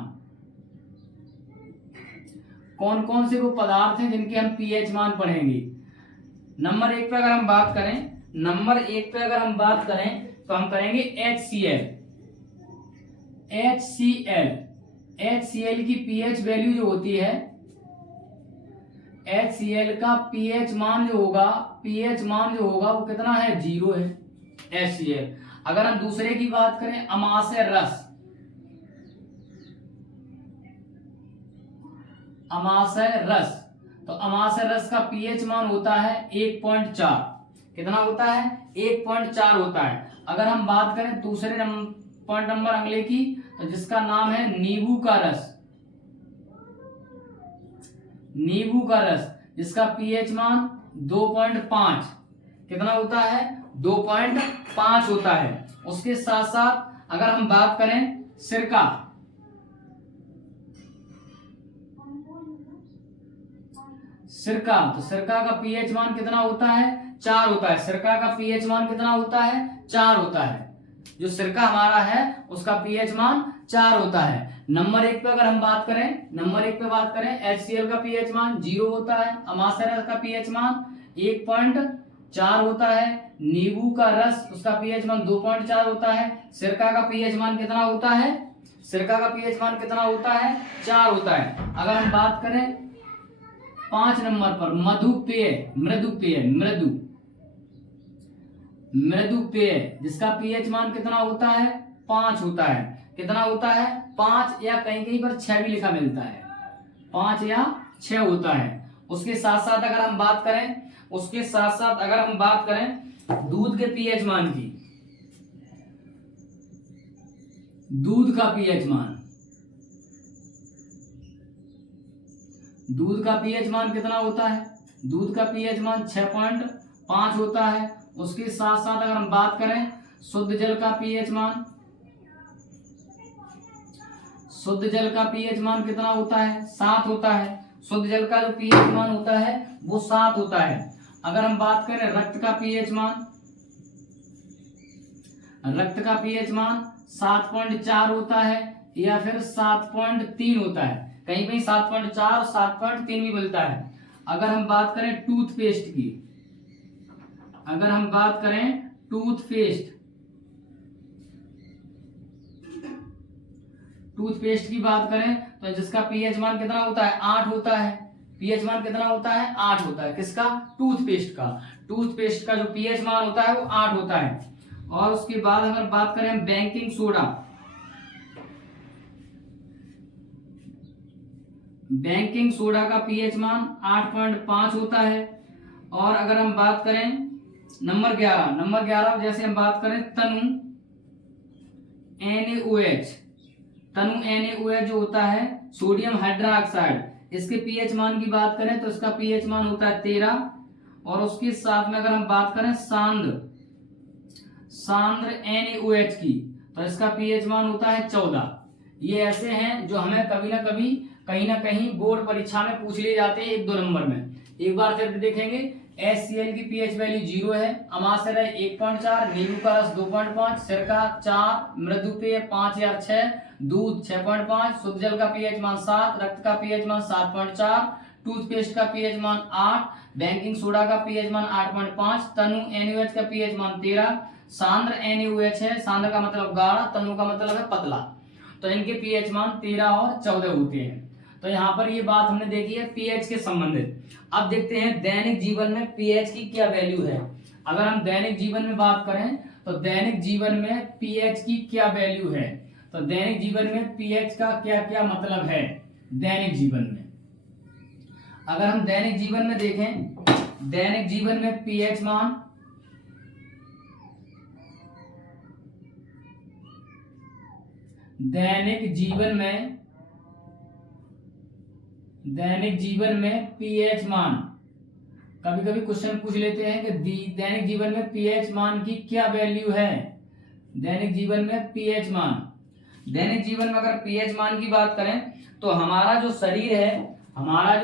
कौन कौन से वो पदार्थ हैं जिनके हम पीएच मान पढ़ेंगे। नंबर 1 पे अगर हम बात करें, नंबर 1 पे अगर हम बात करें तो हम करेंगे HCl। HCl की पीएच वैल्यू जो होती है, HCl का पीएच मान जो होगा, पीएच मान जो होगा वो कितना है, 0 है HCl। अगर हम दूसरे की बात करें, अमाशय रस, अमाशय रस, तो अमाशय रस का पीएच मान होता है 1.4। कितना होता है, 1.4 होता है। अगर हम बात करें दूसरे पॉइंट नंबर अगले की, तो जिसका नाम है नींबू का रस, नींबू का रस जिसका पीएच मान 2.5, कितना होता है, 2.5 होता है। उसके साथ साथ अगर हम बात करें सिरका, सिरका, तो सिरका का पीएच मान कितना होता है, 4 होता है। सिरका का पीएच मान कितना होता है, 4 होता है। जो सिरका हमारा है उसका पीएच मान 4 होता है। नंबर 1 पे अगर हम बात करें, नंबर 1 पे बात करें, HCl का पीएच मान 0 होता है, अमाशय रस का पीएच मान 1.4 होता है, नींबू का रस उसका पीएच मान 2.4 होता है, सिरका का पीएच मान कितना होता है, सिरका का पीएच मान कितना होता है, 4 होता है। अगर हम बात करें 5 नंबर पर मधुपेय, मृदु पेय, मृदु पेय जिसका पीएच मान कितना होता है, 5 होता है। कितना होता है, 5 या कहीं कहीं पर 6 भी लिखा मिलता है, 5 या 6 होता है। उसके साथ साथ अगर हम बात करें, उसके साथ साथ अगर हम बात करें दूध के पीएच मान की, दूध का पीएच मान, दूध का पीएच मान कितना होता है? दूध का पीएच मान 6.5 होता है। उसके साथ साथ अगर हम बात करें शुद्ध जल का पीएच मान, शुद्ध जल का पीएच मान कितना होता है? 7 होता है। शुद्ध जल का जो पीएच मान होता है वो 7 होता है। अगर हम बात करें रक्त का पीएच मान, रक्त का पीएच मान 7.4 होता है या फिर 7.3 होता है, कहीं कहीं 7.4 7.3 भी मिलता है। अगर हम बात करें टूथपेस्ट की, अगर हम बात करें टूथपेस्ट की बात करें तो जिसका पीएच मान कितना होता है? 8 होता है। पीएच मान कितना होता है? 8 होता है। किसका? टूथपेस्ट का। टूथपेस्ट का जो पीएच मान होता है वो 8 होता है। और उसके बाद अगर बात करें बेकिंग सोडा, बेकिंग सोडा का पीएच मान 8.5 होता है। और अगर हम बात करें नंबर 11 जैसे हम बात करें तनु NaOH, तनु NaOH जो होता है सोडियम हाइड्रोक्साइड, इसके पीएच मान की बात करें तो इसका पीएच मान होता है 13। और उसके साथ में अगर हम बात करें सांद्र NaOH की तो इसका पीएच मान होता है 14। ये ऐसे हैं जो हमें कभी ना कभी कहीं ना कहीं बोर्ड परीक्षा में पूछ लिए जाते हैं 1-2 नंबर में। एक बार फिर देखेंगे HCl की पीएच वैल्यू 0 है, अमाशय है 1.4, नींबू का रस 2.5, सिरका 4, मृदु पेय 5 या 6, दूध 6.5, शुद्ध जल का पीएच मान 7, रक्त का पीएच मान 7.4, टूथपेस्ट का पीएच मान 8, बेकिंग सोडा का पीएच मान 8.5, तनु NaOH का पीएच मान 13, सांद्र NaOH है, सांद्र का मतलब गाढ़ा, तनु का मतलब है पतला, तो इनके पीएच मान 13 और 14 होते हैं। तो यहाँ पर ये बात हमने देखी है पीएच के संबंधित। अब देखते हैं दैनिक जीवन में पीएच की क्या वैल्यू है। अगर हम दैनिक जीवन में बात करें तो दैनिक जीवन में पीएच की क्या वैल्यू है, तो दैनिक जीवन में पीएच का क्या क्या मतलब है। दैनिक जीवन में अगर हम दैनिक जीवन में देखें, दैनिक जीवन में पीएच मान दैनिक जीवन में पीएच मान, कभी कभी क्वेश्चन पूछ लेते हैं कि दैनिक जीवन में पीएच मान की क्या वैल्यू है। दैनिक जीवन में पीएच मान, दैनिक जीवन में अगर पीएच मान की बात करें तो हमारा जो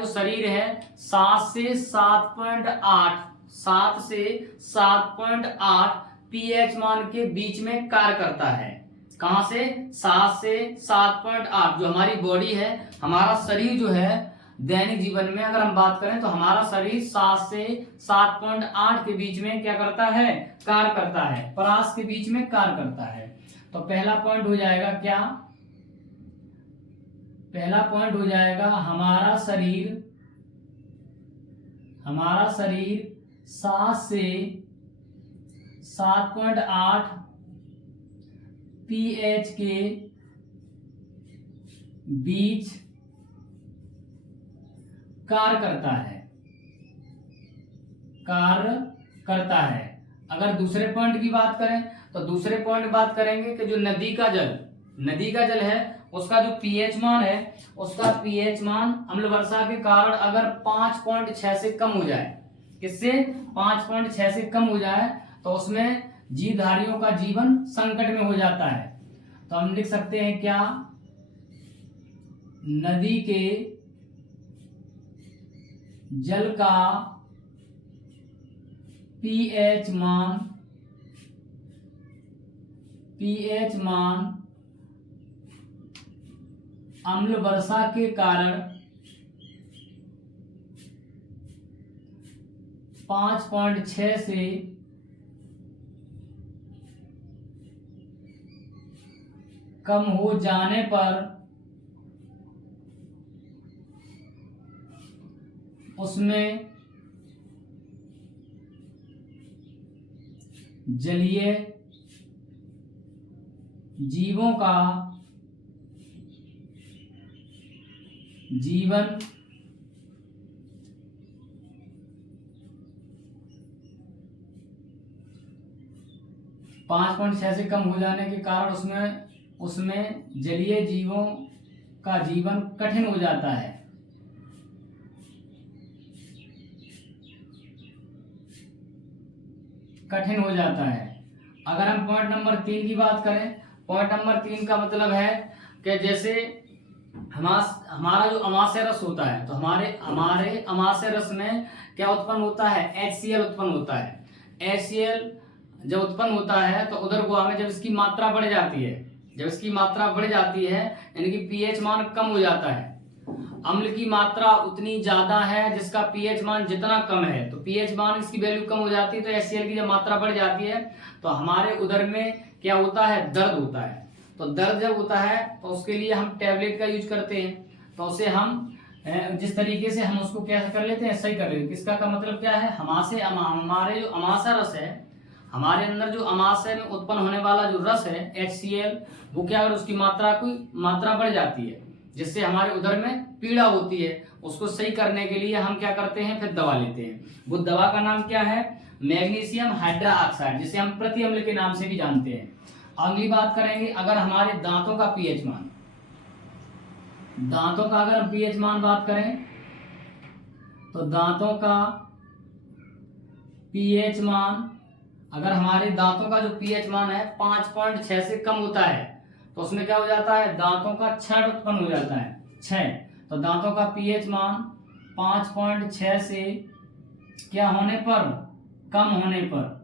शरीर है 7 से 7.8 पीएच मान के बीच में कार्य करता है। कहां से? 7 से 7.8। जो हमारी बॉडी है, हमारा शरीर जो है दैनिक जीवन में अगर हम बात करें तो हमारा शरीर 7 से 7.8 के बीच में क्या करता है? कार्य करता है, परास के बीच में कार्य करता है। तो पहला पॉइंट हो जाएगा क्या? पहला पॉइंट हो जाएगा हमारा शरीर 7 से 7.8 पीएच के बीच कार्य करता है। अगर दूसरे पॉइंट की बात करें तो दूसरे पॉइंट बात करेंगे कि जो नदी का जल है उसका जो पीएच मान है, उसका पीएच मान अम्ल वर्षा के कारण अगर 5.6 से कम हो जाए, किससे? 5.6 से कम हो जाए तो उसमें जीवधारियों का जीवन संकट में हो जाता है। तो हम लिख सकते हैं क्या? नदी के जल का पीएच मान अम्ल वर्षा के कारण 5.6 से कम हो जाने पर उसमें जलीय जीवों का जीवन पाँच 5.6 से कम हो जाने के कारण उसमें उसमें जलीय जीवों का जीवन कठिन हो जाता है। कठिन हो जाता है। अगर हम पॉइंट नंबर 3 की बात करें, पॉइंट नंबर 3 का मतलब है कि जैसे हमारा जो अमाशय रस होता है, तो हमारे अमाशय रस में क्या उत्पन्न होता है, HCl उत्पन्न होता है। HCl जब उत्पन्न होता है तो उदर गुहा में जब इसकी मात्रा बढ़ जाती है, यानी कि पीएच मान कम हो जाता है। अम्ल की मात्रा उतनी ज्यादा है जिसका पीएच मान जितना कम है, तो पीएच मान इसकी वैल्यू कम हो जाती है, तो HCl की जब मात्रा बढ़ जाती है तो हमारे उदर में क्या होता है, दर्द होता है। तो दर्द जब होता है तो उसके लिए हम टैबलेट का यूज करते हैं। तो उसे हम जिस तरीके से हम उसको क्या कर लेते हैं, सही कर लेते हैं। किसका का मतलब क्या है, हमारे जो अमाशय रस है, हमारे अंदर जो अमाशय में उत्पन्न होने वाला जो रस है HCl, वो क्या अगर उसकी मात्रा बढ़ जाती है, जिससे हमारे उदर में पीड़ा होती है, उसको सही करने के लिए हम क्या करते हैं, फिर दवा लेते हैं। वो दवा का नाम क्या है, मैग्नीशियम हाइड्रोक्साइड, जिसे हम प्रति अम्ल के नाम से भी जानते हैं। अगली बात करेंगे, अगर हमारे दांतों का पीएच मान, अगर हम पीएच मान बात करें तो दांतों का पीएच मान, अगर हमारे दांतों का जो पीएच मान है 5.6 से कम होता है तो उसमें क्या हो जाता है, दांतों का क्षय उत्पन्न हो जाता है, क्षय। तो दांतों का पीएच मान 5.6 से क्या होने पर, कम होने पर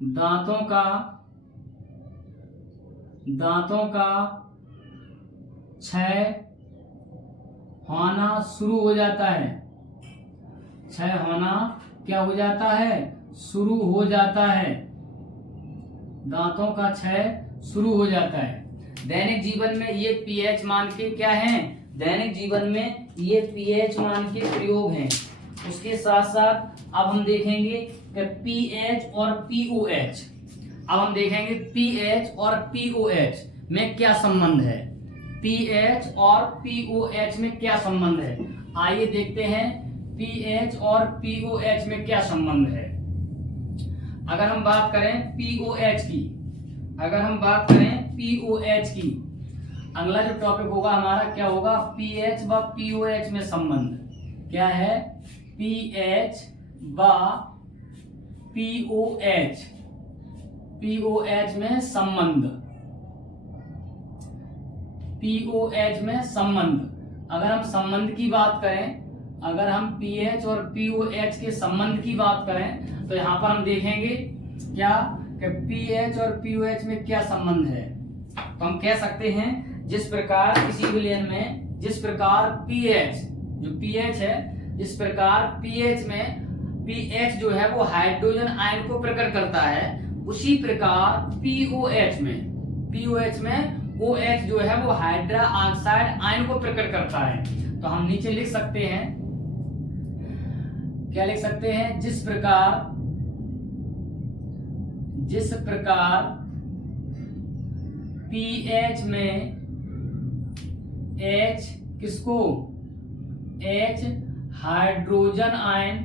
दांतों का क्षय होना शुरू हो जाता है, क्षय होना क्या हो जाता है, शुरू हो जाता है, दांतों का क्षय शुरू हो जाता है। दैनिक जीवन में ये पीएच मान के क्या हैं, दैनिक जीवन में ये पीएच मान के प्रयोग हैं। उसके साथ साथ अब हम देखेंगे कि पीएच और पीओएच, अब हम देखेंगे पीएच और पीओएच में क्या संबंध है, पीएच और पीओएच में क्या संबंध है। आइए देखते हैं पीएच और पीओएच में क्या संबंध है। अगर हम बात करें पीओएच की, अगला जो टॉपिक होगा हमारा क्या होगा, पीएच व पीओएच में संबंध क्या है, पीएच व पीओएच में संबंध, पीओएच में संबंध। अगर हम संबंध की बात करें, अगर हम पीएच और पीओएच के संबंध की बात करें तो यहाँ पर हम देखेंगे क्या कि पीएच और पीओएच में क्या संबंध है। तो हम कह सकते हैं जिस प्रकार किसी विलयन में, जिस प्रकार पीएच जो पीएच है, जिस प्रकार पीएच में पीएच जो है वो हाइड्रोजन आयन को प्रकट करता है, उसी प्रकार पीओएच में OH जो है वो हाइड्रा ऑक्साइड आयन को प्रकट करता है। तो हम नीचे लिख सकते हैं, क्या लिख सकते हैं, जिस प्रकार पीएच में H किसको, H हाइड्रोजन आयन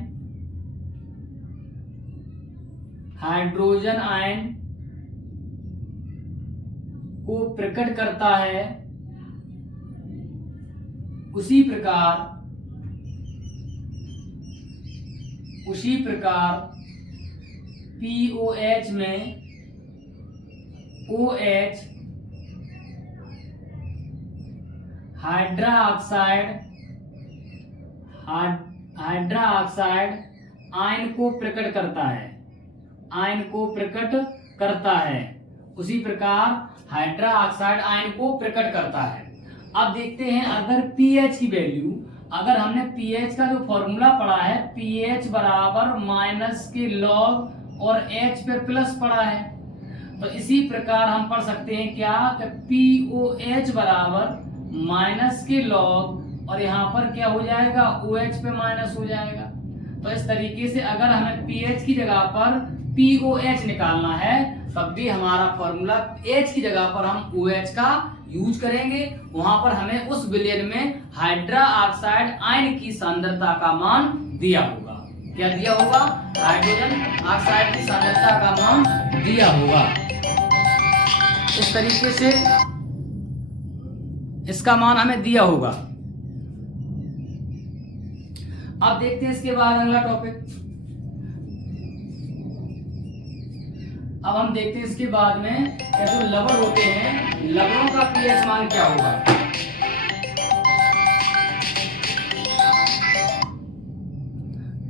को प्रकट करता है, उसी प्रकार पीओएच में OH हाइड्रा ऑक्साइड आयन को प्रकट करता है, उसी प्रकार हाइड्रा ऑक्साइड आयन को प्रकट करता है। अब देखते हैं अगर पीएच की वैल्यू, अगर हमने पीएच का जो फॉर्मूला पढ़ा है, पीएच बराबर माइनस के लॉग और H पे प्लस पढ़ा है, तो इसी प्रकार हम पढ़ सकते हैं क्या कि पीओएच बराबर माइनस के लॉग और यहाँ पर क्या हो जाएगा, OH पे माइनस हो जाएगा। तो इस तरीके से अगर हमें पीएच की जगह पर पीओएच निकालना है तब भी हमारा फॉर्मूला H की जगह पर हम OH का यूज करेंगे, वहां पर हमें उस विलयन में हाइड्रा ऑक्साइड आयन की सांद्रता का मान दिया होगा। क्या दिया होगा? हाइड्रोजन ऑक्साइड की सांद्रता का मान दिया होगा। इस तरीके से इसका मान हमें दिया होगा। अब देखते हैं इसके बाद अगला टॉपिक। अब हम देखते हैं इसके बाद में क्या जो लवण होते हैं, लवणों का पीएच मान क्या होगा।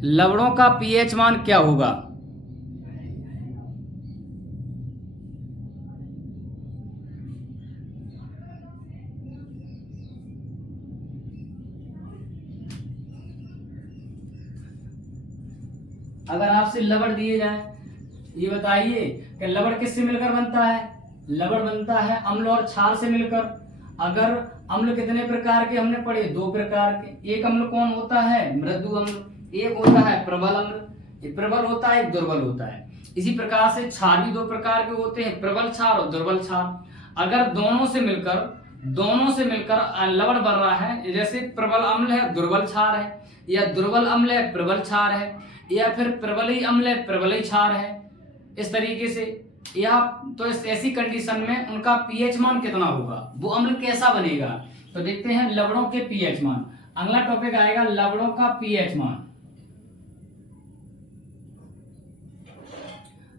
लवणों का पीएच मान क्या होगा? अगर आपसे लवण दिए जाए, ये बताइए कि लवण किससे मिलकर बनता है? लवण बनता है अम्ल और क्षार से मिलकर। अगर अम्ल कितने प्रकार के हमने पढ़े? 2 प्रकार के। एक अम्ल कौन होता है? मृदु अम्ल। एक होता है प्रबल अम्ल। एक प्रबल होता है, एक दुर्बल होता है। इसी प्रकार से क्षार भी 2 प्रकार के होते हैं, प्रबल क्षार और दुर्बल क्षार। अगर दोनों से मिलकर लवण बन रहा है, जैसे प्रबल अम्ल है दुर्बल क्षार है, या दुर्बल अम्ल है प्रबल क्षार है, या फिर प्रबली अम्ल है प्रबली क्षार है, इस तरीके से, या तो इस ऐसी कंडीशन में उनका पीएच मान कितना होगा, वो अम्ल कैसा बनेगा। तो देखते हैं लवणों के पीएच मान। अगला टॉपिक आएगा लवणों का पीएच मान।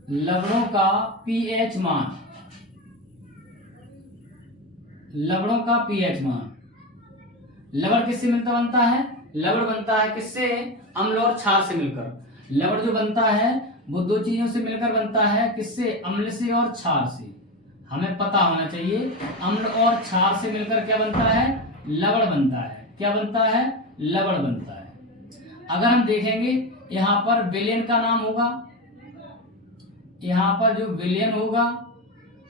लवणों का पीएच मान। लवणों का पीएच मान। लवण किससे मिलकर बनता है? लवण बनता है किससे? अम्ल और क्षार से मिलकर। लवण जो बनता है वो 2 चीजों से मिलकर बनता है, किससे? अम्ल से और क्षार से। हमें पता होना चाहिए अम्ल और क्षार से मिलकर क्या बनता है? लवण बनता है। क्या बनता है? लवण बनता है। अगर हम देखेंगे यहाँ पर विलयन का नाम होगा, यहाँ पर जो विलयन होगा,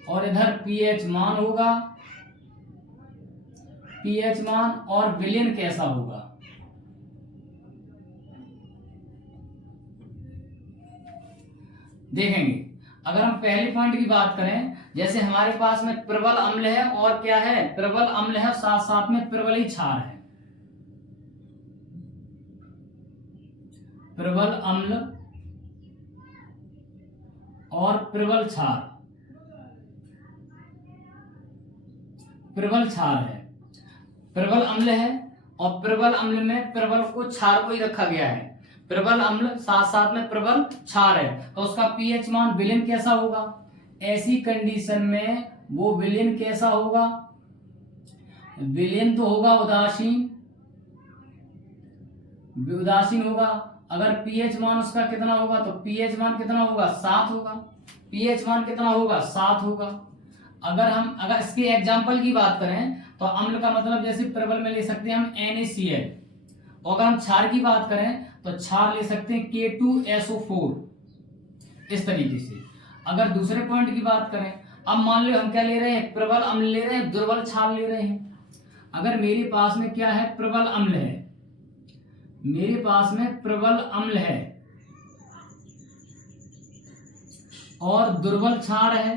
और इधर पीएच मान होगा। पीएच मान और विलयन कैसा होगा? देखेंगे। अगर हम पहले पॉइंट की बात करें, जैसे हमारे पास में प्रबल अम्ल है और क्या है? प्रबल अम्ल है, साथ साथ में प्रबली क्षार है। प्रबल अम्ल और प्रबल क्षार। प्रबल क्षार है, प्रबल अम्ल है, और प्रबल अम्ल में प्रबल को क्षार को ही रखा गया है। प्रबल अम्ल साथ साथ में प्रबल क्षार है, तो उसका पीएच मान विलयन कैसा होगा? ऐसी कंडीशन में वो विलयन कैसा होगा? विलयन तो होगा उदासीन। उदासीन होगा। अगर पीएच मान उसका कितना होगा? तो पीएच मान कितना होगा? 7 होगा। पीएच मान कितना होगा? 7 होगा। अगर इसके एग्जाम्पल की बात करें तो अम्ल का मतलब जैसे प्रबल में ले सकते हैं हम NaCl, और अगर हम क्षार की बात करें तो क्षार ले सकते हैं K2SO4, इस तरीके से। अगर दूसरे पॉइंट की बात करें, अब मान लो हम क्या ले रहे हैं? प्रबल अम्ल ले रहे हैं, दुर्बल क्षार ले रहे हैं। अगर मेरे पास में क्या है? प्रबल अम्ल है, मेरे पास में प्रबल अम्ल है और दुर्बल क्षार है।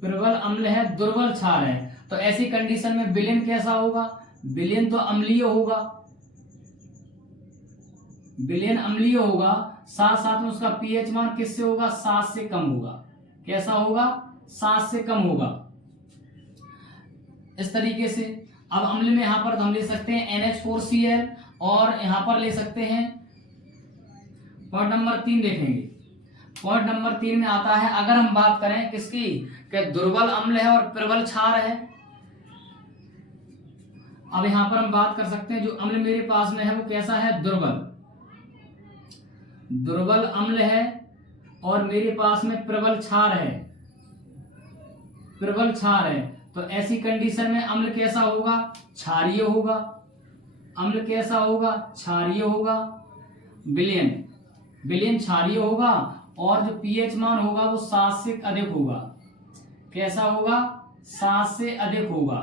प्रबल अम्ल है, दुर्बल क्षार है, तो ऐसी कंडीशन में विलयन कैसा होगा? विलयन तो अम्लीय होगा। विलयन अम्लीय होगा, साथ साथ में उसका पीएच मान किससे होगा? 7 से कम होगा। कैसा होगा? 7 से कम होगा, इस तरीके से। अब अम्ल में यहां पर हम ले सकते हैं NH4Cl, और यहां पर ले सकते हैं पॉइंट नंबर 3 देखेंगे। पॉइंट नंबर 3 में आता है, अगर हम बात करें किसकी, कि दुर्बल अम्ल है और प्रबल क्षार है। अब यहां पर हम बात कर सकते हैं जो अम्ल मेरे पास में है वो कैसा है? दुर्बल। दुर्बल अम्ल है और मेरे पास में प्रबल क्षार है। प्रबल क्षार है, तो ऐसी कंडीशन में अम्ल कैसा होगा? क्षारीय होगा। अम्ल कैसा होगा? क्षारीय होगा। विलयन क्षारीय होगा, और जो पीएच मान होगा वो 7 से अधिक होगा। कैसा होगा? 7 से अधिक होगा।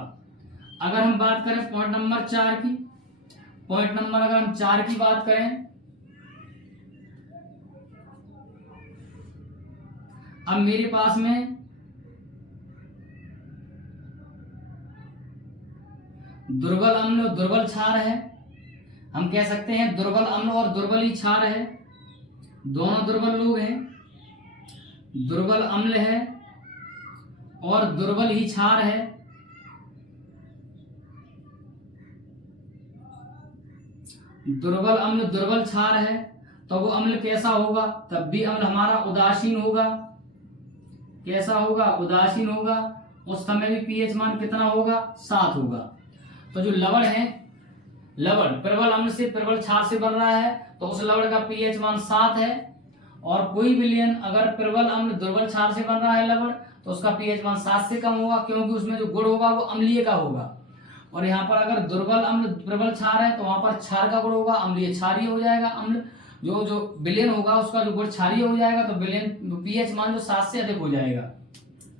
अगर हम बात करें पॉइंट नंबर 4 की, अगर हम 4 की बात करें, अब मेरे पास में दुर्बल अम्ल और दुर्बल क्षार है, हम कह सकते हैं दुर्बल अम्ल और दुर्बल ही क्षार है, दोनों दुर्बल लोग हैं, दुर्बल अम्ल है और दुर्बल ही क्षार है। दुर्बल अम्ल दुर्बल क्षार है तो वो अम्ल कैसा होगा? तब भी अम्ल हमारा उदासीन होगा। कैसा होगा? उदासीन होगा। उस समय भी पीएच मान कितना होगा? 7 होगा। तो जो लवण है, लवण प्रबल अम्ल से प्रबल क्षार से बन रहा है तो उस लवण का पीएच मान 7 है। और कोई विलयन अगर प्रबल अम्ल दुर्बल क्षार से बन रहा है लवण तो उसका पीएच मान 7 से कम होगा, क्योंकि उसमें जो गुण होगा वो अम्लीय का होगा। और यहाँ पर अगर दुर्बल अम्ल प्रबल क्षार है तो वहां पर क्षार का गुण होगा, अम्लीय क्षारीय हो जाएगा। अम्ल जो विलयन होगा उसका जो गुण क्षारीय हो जाएगा तो विलयन पीएच मान जो 7 से अधिक हो जाएगा।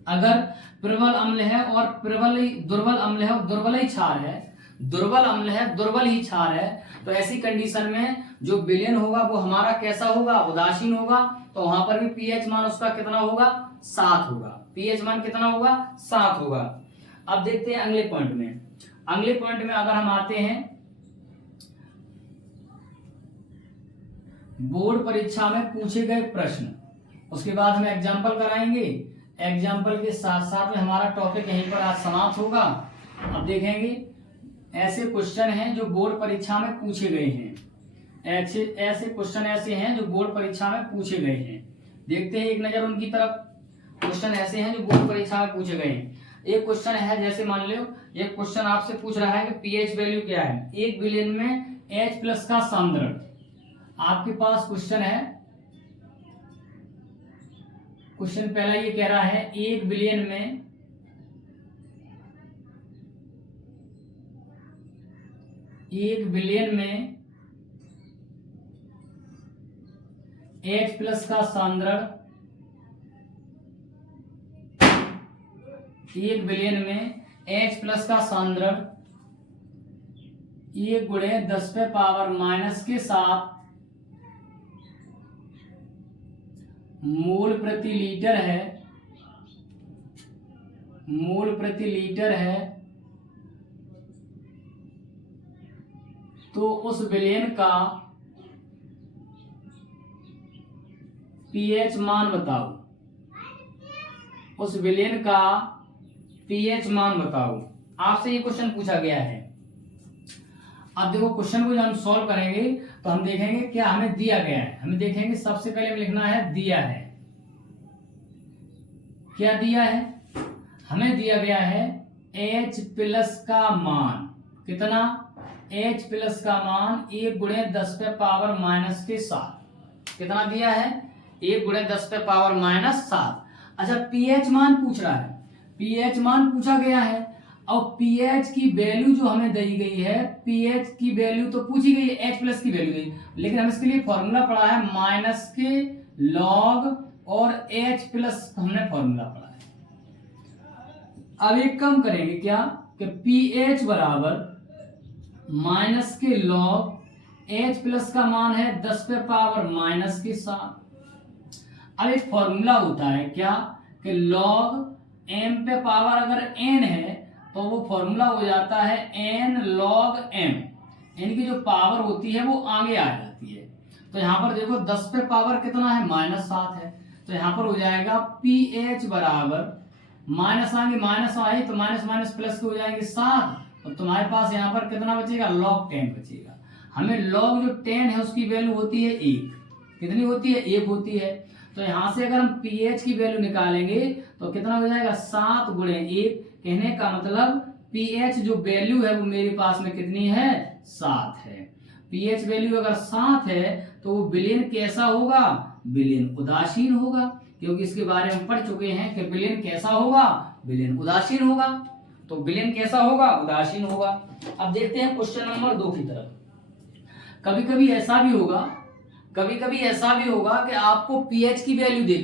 अगर प्रबल अम्ल है और दुर्बल अम्ल है और दुर्बल ही क्षार है, दुर्बल अम्ल है दुर्बल ही क्षार है, तो ऐसी कंडीशन में जो विलयन होगा वो हमारा कैसा होगा? उदासीन होगा। तो वहां पर भी पीएच मान उसका कितना होगा? 7 होगा। पीएच मान कितना होगा? 7 होगा। अब देखते हैं अगले पॉइंट में। अगले पॉइंट में अगर हम आते हैं, बोर्ड परीक्षा में पूछे गए प्रश्न, उसके बाद हम एग्जाम्पल कराएंगे। एग्जाम्पल के साथ साथ में हमारा टॉपिक यहीं पर आज समाप्त होगा। अब देखेंगे ऐसे क्वेश्चन हैं जो बोर्ड परीक्षा में पूछे गए हैं। ऐसे क्वेश्चन ऐसे हैं जो बोर्ड परीक्षा में पूछे गए हैं। देखते हैं एक नजर उनकी तरफ। क्वेश्चन ऐसे हैं जो बोर्ड परीक्षा में पूछे गए हैं। एक क्वेश्चन है, जैसे मान लो एक क्वेश्चन आपसे पूछ रहा है कि पीएच वैल्यू क्या है? 1 विलयन में H+ का सांद्रण। आपके पास क्वेश्चन है, क्वेश्चन पहला ये कह रहा है 1 विलयन में H+ का सांद्रण, 1 विलयन में H+ का सांद्रण 1 × 10⁻⁻ के साथ मोल प्रति लीटर है, मोल प्रति लीटर है, तो उस विलयन का पीएच मान बताओ। उस विलयन का पीएच मान बताओ। आपसे ये क्वेश्चन पूछा गया है। अब देखो क्वेश्चन को जब हम सॉल्व करेंगे तो हम देखेंगे क्या हमें दिया गया है। हमें देखेंगे सबसे पहले लिखना है दिया है। क्या दिया है? हमें दिया गया है H+ का मान। कितना? H+ का मान 1 × 10⁻⁻ के साथ। कितना दिया है? 1 × 10⁻⁻⁷। अच्छा, पीएच मान पूछ रहा है, पीएच मान पूछा गया है। और पीएच की वैल्यू जो हमें दी गई है, पीएच की वैल्यू तो पूछी गई है, H+ की वैल्यू दी, लेकिन हम इसके लिए फॉर्मूला पढ़ा है माइनस के लॉग और H+ हमने फॉर्मूला पढ़ा है। अब एक कम करेंगे क्या कि पीएच बराबर माइनस के लॉग, H+ का मान है 10⁻⁻⁷। अब एक फॉर्मूला होता है क्या कि log m पे पावर अगर n है तो वो फॉर्मूला हो जाता है n log m। n की जो पावर होती है वो आगे आ जाती है। तो यहाँ पर देखो 10 पे पावर कितना है? -7 है। तो यहाँ पर हो जाएगा pH बराबर माइनस आगे माइनस आए तो माइनस माइनस प्लस के हो जाएंगे 7। तो तुम्हारे पास यहाँ पर कितना बचेगा? log 10 बचेगा। हमें log जो 10 है उसकी वैल्यू होती है 1। कितनी होती है? 1 होती है। तो यहां से अगर हम pH की वैल्यू निकालेंगे तो कितना हो जाएगा? 7 × 1। कहने का मतलब pH जो वैल्यू है वो मेरे पास में कितनी है? 7 है। pH वैल्यू अगर 7 है तो वो विलयन कैसा होगा? विलयन उदासीन होगा, क्योंकि इसके बारे में पढ़ चुके हैं कि विलयन कैसा होगा? विलयन उदासीन होगा। तो विलयन कैसा होगा? उदासीन होगा। अब देखते हैं क्वेश्चन नंबर 2 की तरफ। कभी कभी ऐसा भी होगा कि आपको पीएच की वैल्यू देकर